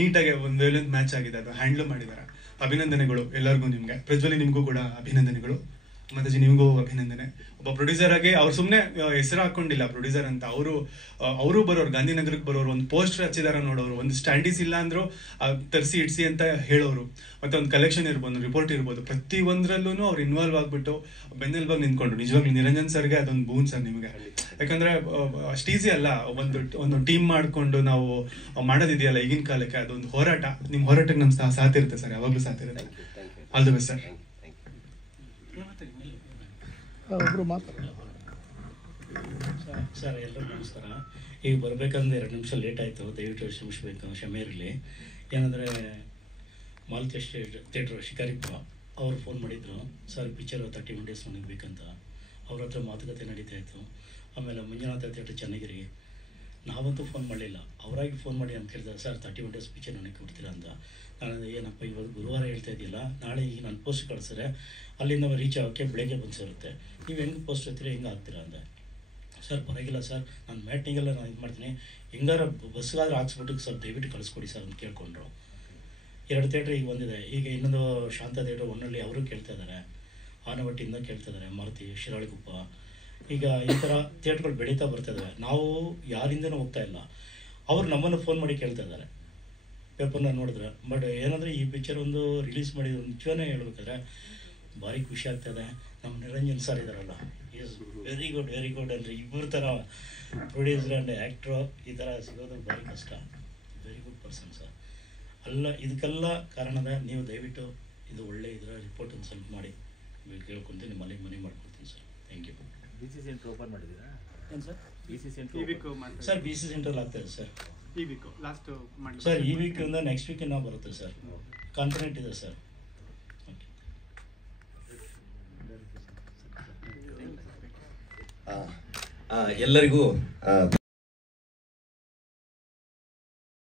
ನೀಟಾಗಿ ಒಂದು ವೇಲೆಂತ್ ಮ್ಯಾಚ್ ಆಗಿದೆ, ಅದು ಹ್ಯಾಂಡ್ಲ್ ಮಾಡಿದ್ದಾರೆ. ಅಭಿನಂದನೆಗಳು ಎಲ್ಲರಿಗೂ. ನಿಮ್ಗೆ ಪ್ರಜ್ವಲಿ, ನಿಮಗೂ ಕೂಡ ಅಭಿನಂದನೆಗಳು. ಮಾತಾಜಿ ನಿಮಗೂ ಅಭಿನಂದನೆ. ಒಬ್ಬ ಪ್ರೊಡ್ಯೂಸರ್ ಆಗಿ ಅವ್ರು ಸುಮ್ಮನೆ ಹೆಸರು ಹಾಕೊಂಡಿಲ್ಲ ಪ್ರೊಡ್ಯೂಸರ್ ಅಂತ, ಅವರು ಬರೋರು, ಗಾಂಧಿನಗರಕ್ಕೆ ಬರೋರು, ಒಂದು ಪೋಸ್ಟರ್ ಹಚ್ಚಿದಾರ ನೋಡೋರು, ಒಂದು ಸ್ಟ್ಯಾಂಡೀಸ್ ಇಲ್ಲ ಅಂದ್ರೂ ತರಿಸಿ ಇಡ್ಸಿ ಅಂತ ಹೇಳೋರು, ಮತ್ತೆ ಒಂದು ಕಲೆಕ್ಷನ್ ಇರ್ಬೋದು, ರಿಪೋರ್ಟ್ ಇರ್ಬೋದು, ಪ್ರತಿ ಒಂದರಲ್ಲೂ ಅವ್ರು ಇನ್ವಾಲ್ವ್ ಆಗ್ಬಿಟ್ಟು ಬೆನ್ನೆಲುಬಾಗಿ ನಿಂತ್ಕೊಂಡ್ರು. ನಿಜವಾಗ್ಲೂ ನಿರಂಜನ್ ಸರ್ಗೆ ಅದೊಂದು ಬೂನ್ ಸರ್ ನಿಮಗೆ. ಯಾಕಂದ್ರೆ ಅಷ್ಟು ಈಸಿ ಅಲ್ಲ ಒಂದು ಟೀಮ್ ಮಾಡ್ಕೊಂಡು ನಾವು ಮಾಡೋದಿದೆಯಲ್ಲ ಈಗಿನ ಕಾಲಕ್ಕೆ, ಅದೊಂದು ಹೋರಾಟ. ನಿಮ್ಮ ಹೋರಾಟಕ್ಕೆ ನಮ್ಮ ಸಾಥ್ ಇರುತ್ತೆ ಸರ್, ಯಾವಾಗಲೂ ಸಾಥ್ ಇರುತ್ತೆ. All the best sir. Sir ಎಲ್ಲರೂ ನಮಸ್ಕಾರ. ಈಗ ಬರಬೇಕಂದ್ರೆ 2 ನಿಮಿಷ ಲೇಟ್ ಆಯಿತು, ದಯವಿಟ್ಟು ಕ್ಷಮಿಸಬೇಕು, ಕ್ಷಮೆ ಇರಲಿ. ಏನಂದರೆ ಮಾಲತಿ ಥಿಯೇಟ್ರ್ ಶಿಕಾರಿಪುರ ಅವರು ಫೋನ್ ಮಾಡಿದ್ರು, ಸರ್ ಪಿಕ್ಚರ್ 31 ಡೇಸ್ ನನಗೆ ಬೇಕಂತ. ಅವ್ರ ಹತ್ರ ಮಾತುಕತೆ ನಡೀತಾ ಇತ್ತು. ಆಮೇಲೆ ಮಂಜುನಾಥ ಥಿಯೇಟ್ರ್ ಚನ್ನಗಿರಿ, ನಾವಂತೂ ಫೋನ್ ಮಾಡಲಿಲ್ಲ, ಅವರಾಗಿ ಫೋನ್ ಮಾಡಿ ಅಂತ ಕೇಳಿದ್ರೆ, ಸರ್ 31 ಡೇಸ್ ಪಿಕ್ಚರ್ ನನಗೆ ಕೊಡ್ತೀರಾ ಅಂತ. ನಾನು ಏನಪ್ಪ ಇವಾಗ ಗುರುವಾರ ಹೇಳ್ತಾ ಇದೆಯಲ್ಲ, ನಾಳೆ ಈಗ ನಾನು ಪೋಸ್ಟ್ ಕಳಿಸಿದ್ರೆ ಅಲ್ಲಿಂದ ರೀಚ್ ಆಗೋಕ್ಕೆ ಬೆಳಗ್ಗೆ ಬಂದು ಸೇರುತ್ತೆ, ನೀವು ಹೆಂಗೆ ಪೋಸ್ಟ್ ಇರ್ತೀರಿ, ಹೆಂಗೆ ಆಗ್ತೀರಾ ಅಂದೆ. ಸರ್ ಪರವಾಗಿಲ್ಲ ಸರ್, ನಾನು ಮ್ಯಾಟ್ನಿಗೆಲ್ಲ ನಾನು ಇದು ಮಾಡ್ತೀನಿ, ಹೆಂಗಾರ ಬಸ್ಗಾದ್ರೆ ಹಾಕ್ಸ್ಬಿಟ್ಟು ಸರ್ ದಯವಿಟ್ಟು ಕಳಿಸ್ಕೊಡಿ ಸರ್ ಅಂತ ಕೇಳ್ಕೊಂಡ್ರು. 2 ಥಿಯೇಟ್ರ್ ಈಗ ಬಂದಿದೆ. ಈಗ ಇನ್ನೊಂದು ಶಾಂತ ಥಿಯೇಟ್ರ್ ಒನ್ನಳ್ಳಿ ಅವರು ಕೇಳ್ತಾ ಇದ್ದಾರೆ, ಆನವಟ್ಟಿಯಿಂದ ಕೇಳ್ತಾ ಇದ್ದಾರೆ, ಮಾರುತಿ ಶಿರಾಳಿಗುಪ್ಪ. ಈಗ ಈ ಥರ ಥಿಯೇಟ್ರ್ಗಳು ಬೆಳೀತಾ ಬರ್ತಾಯಿದ್ದಾವೆ. ನಾವು ಯಾರಿಂದನೂ ಹೋಗ್ತಾ ಇಲ್ಲ, ಅವರು ನಮ್ಮನ್ನು ಫೋನ್ ಮಾಡಿ ಕೇಳ್ತಾ ಇದ್ದಾರೆ ಪೇಪರ್ನ ನೋಡಿದ್ರೆ. ಬಟ್ ಏನಂದರೆ ಈ ಪಿಕ್ಚರ್ ಒಂದು ರಿಲೀಸ್ ಮಾಡಿದ್ರು ನಿಜವೇ ಹೇಳ್ಬೇಕಾದ್ರೆ ಭಾರಿ ಖುಷಿ ಆಗ್ತಾಯಿದೆ. ನಮ್ಮ ನಿರಂಜನ್ ಸರ್ ಇದ್ದಾರಲ್ಲ, ಈಸ್ ವೆರಿ ಗುಡ್ ಅಂದರೆ ಇಬ್ಬರು ಥರ ಪ್ರೊಡ್ಯೂಸರ್ ಆ್ಯಂಡ್ ಆ್ಯಕ್ಟ್ರು ಈ ಥರ ಸಿಗೋದು ಭಾರಿ ಕಷ್ಟ. Very good person sir. ಇದಕ್ಕೆಲ್ಲ ಕಾರಣದ ನೀವು ದಯವಿಟ್ಟು ಇದು ಒಳ್ಳೆ ಇದರ ರಿಪೋರ್ಟ್ ಒಂದು ಸ್ವಲ್ಪ ಮಾಡಿ ಕೇಳ್ಕೊತೀನಿ, ನಿಮ್ಮಲ್ಲಿ ಮನೆ ಮಾಡ್ಕೊಡ್ತೀನಿ sir. Thank you. BC centre open ಮಾಡಿದ್ದೀರಾ? ಏನು sir? BC centre sir BC ಸೆಂಟ್ರಲ್ಲಿ ಆಗ್ತಾಯಿದೆ ಸರ್. ಈ ವೀಕು ಲಾಸ್ಟ್ ಸರ್ ಈ ವೀಕಿಂದ ನೆಕ್ಸ್ಟ್ ವೀಕಿಂದ ಬರುತ್ತೆ ಸರ್, ಕಾನ್ಫಿಡೆಂಟ್ ಇದೆ ಸರ್. ಎಲ್ಲರಿಗೂ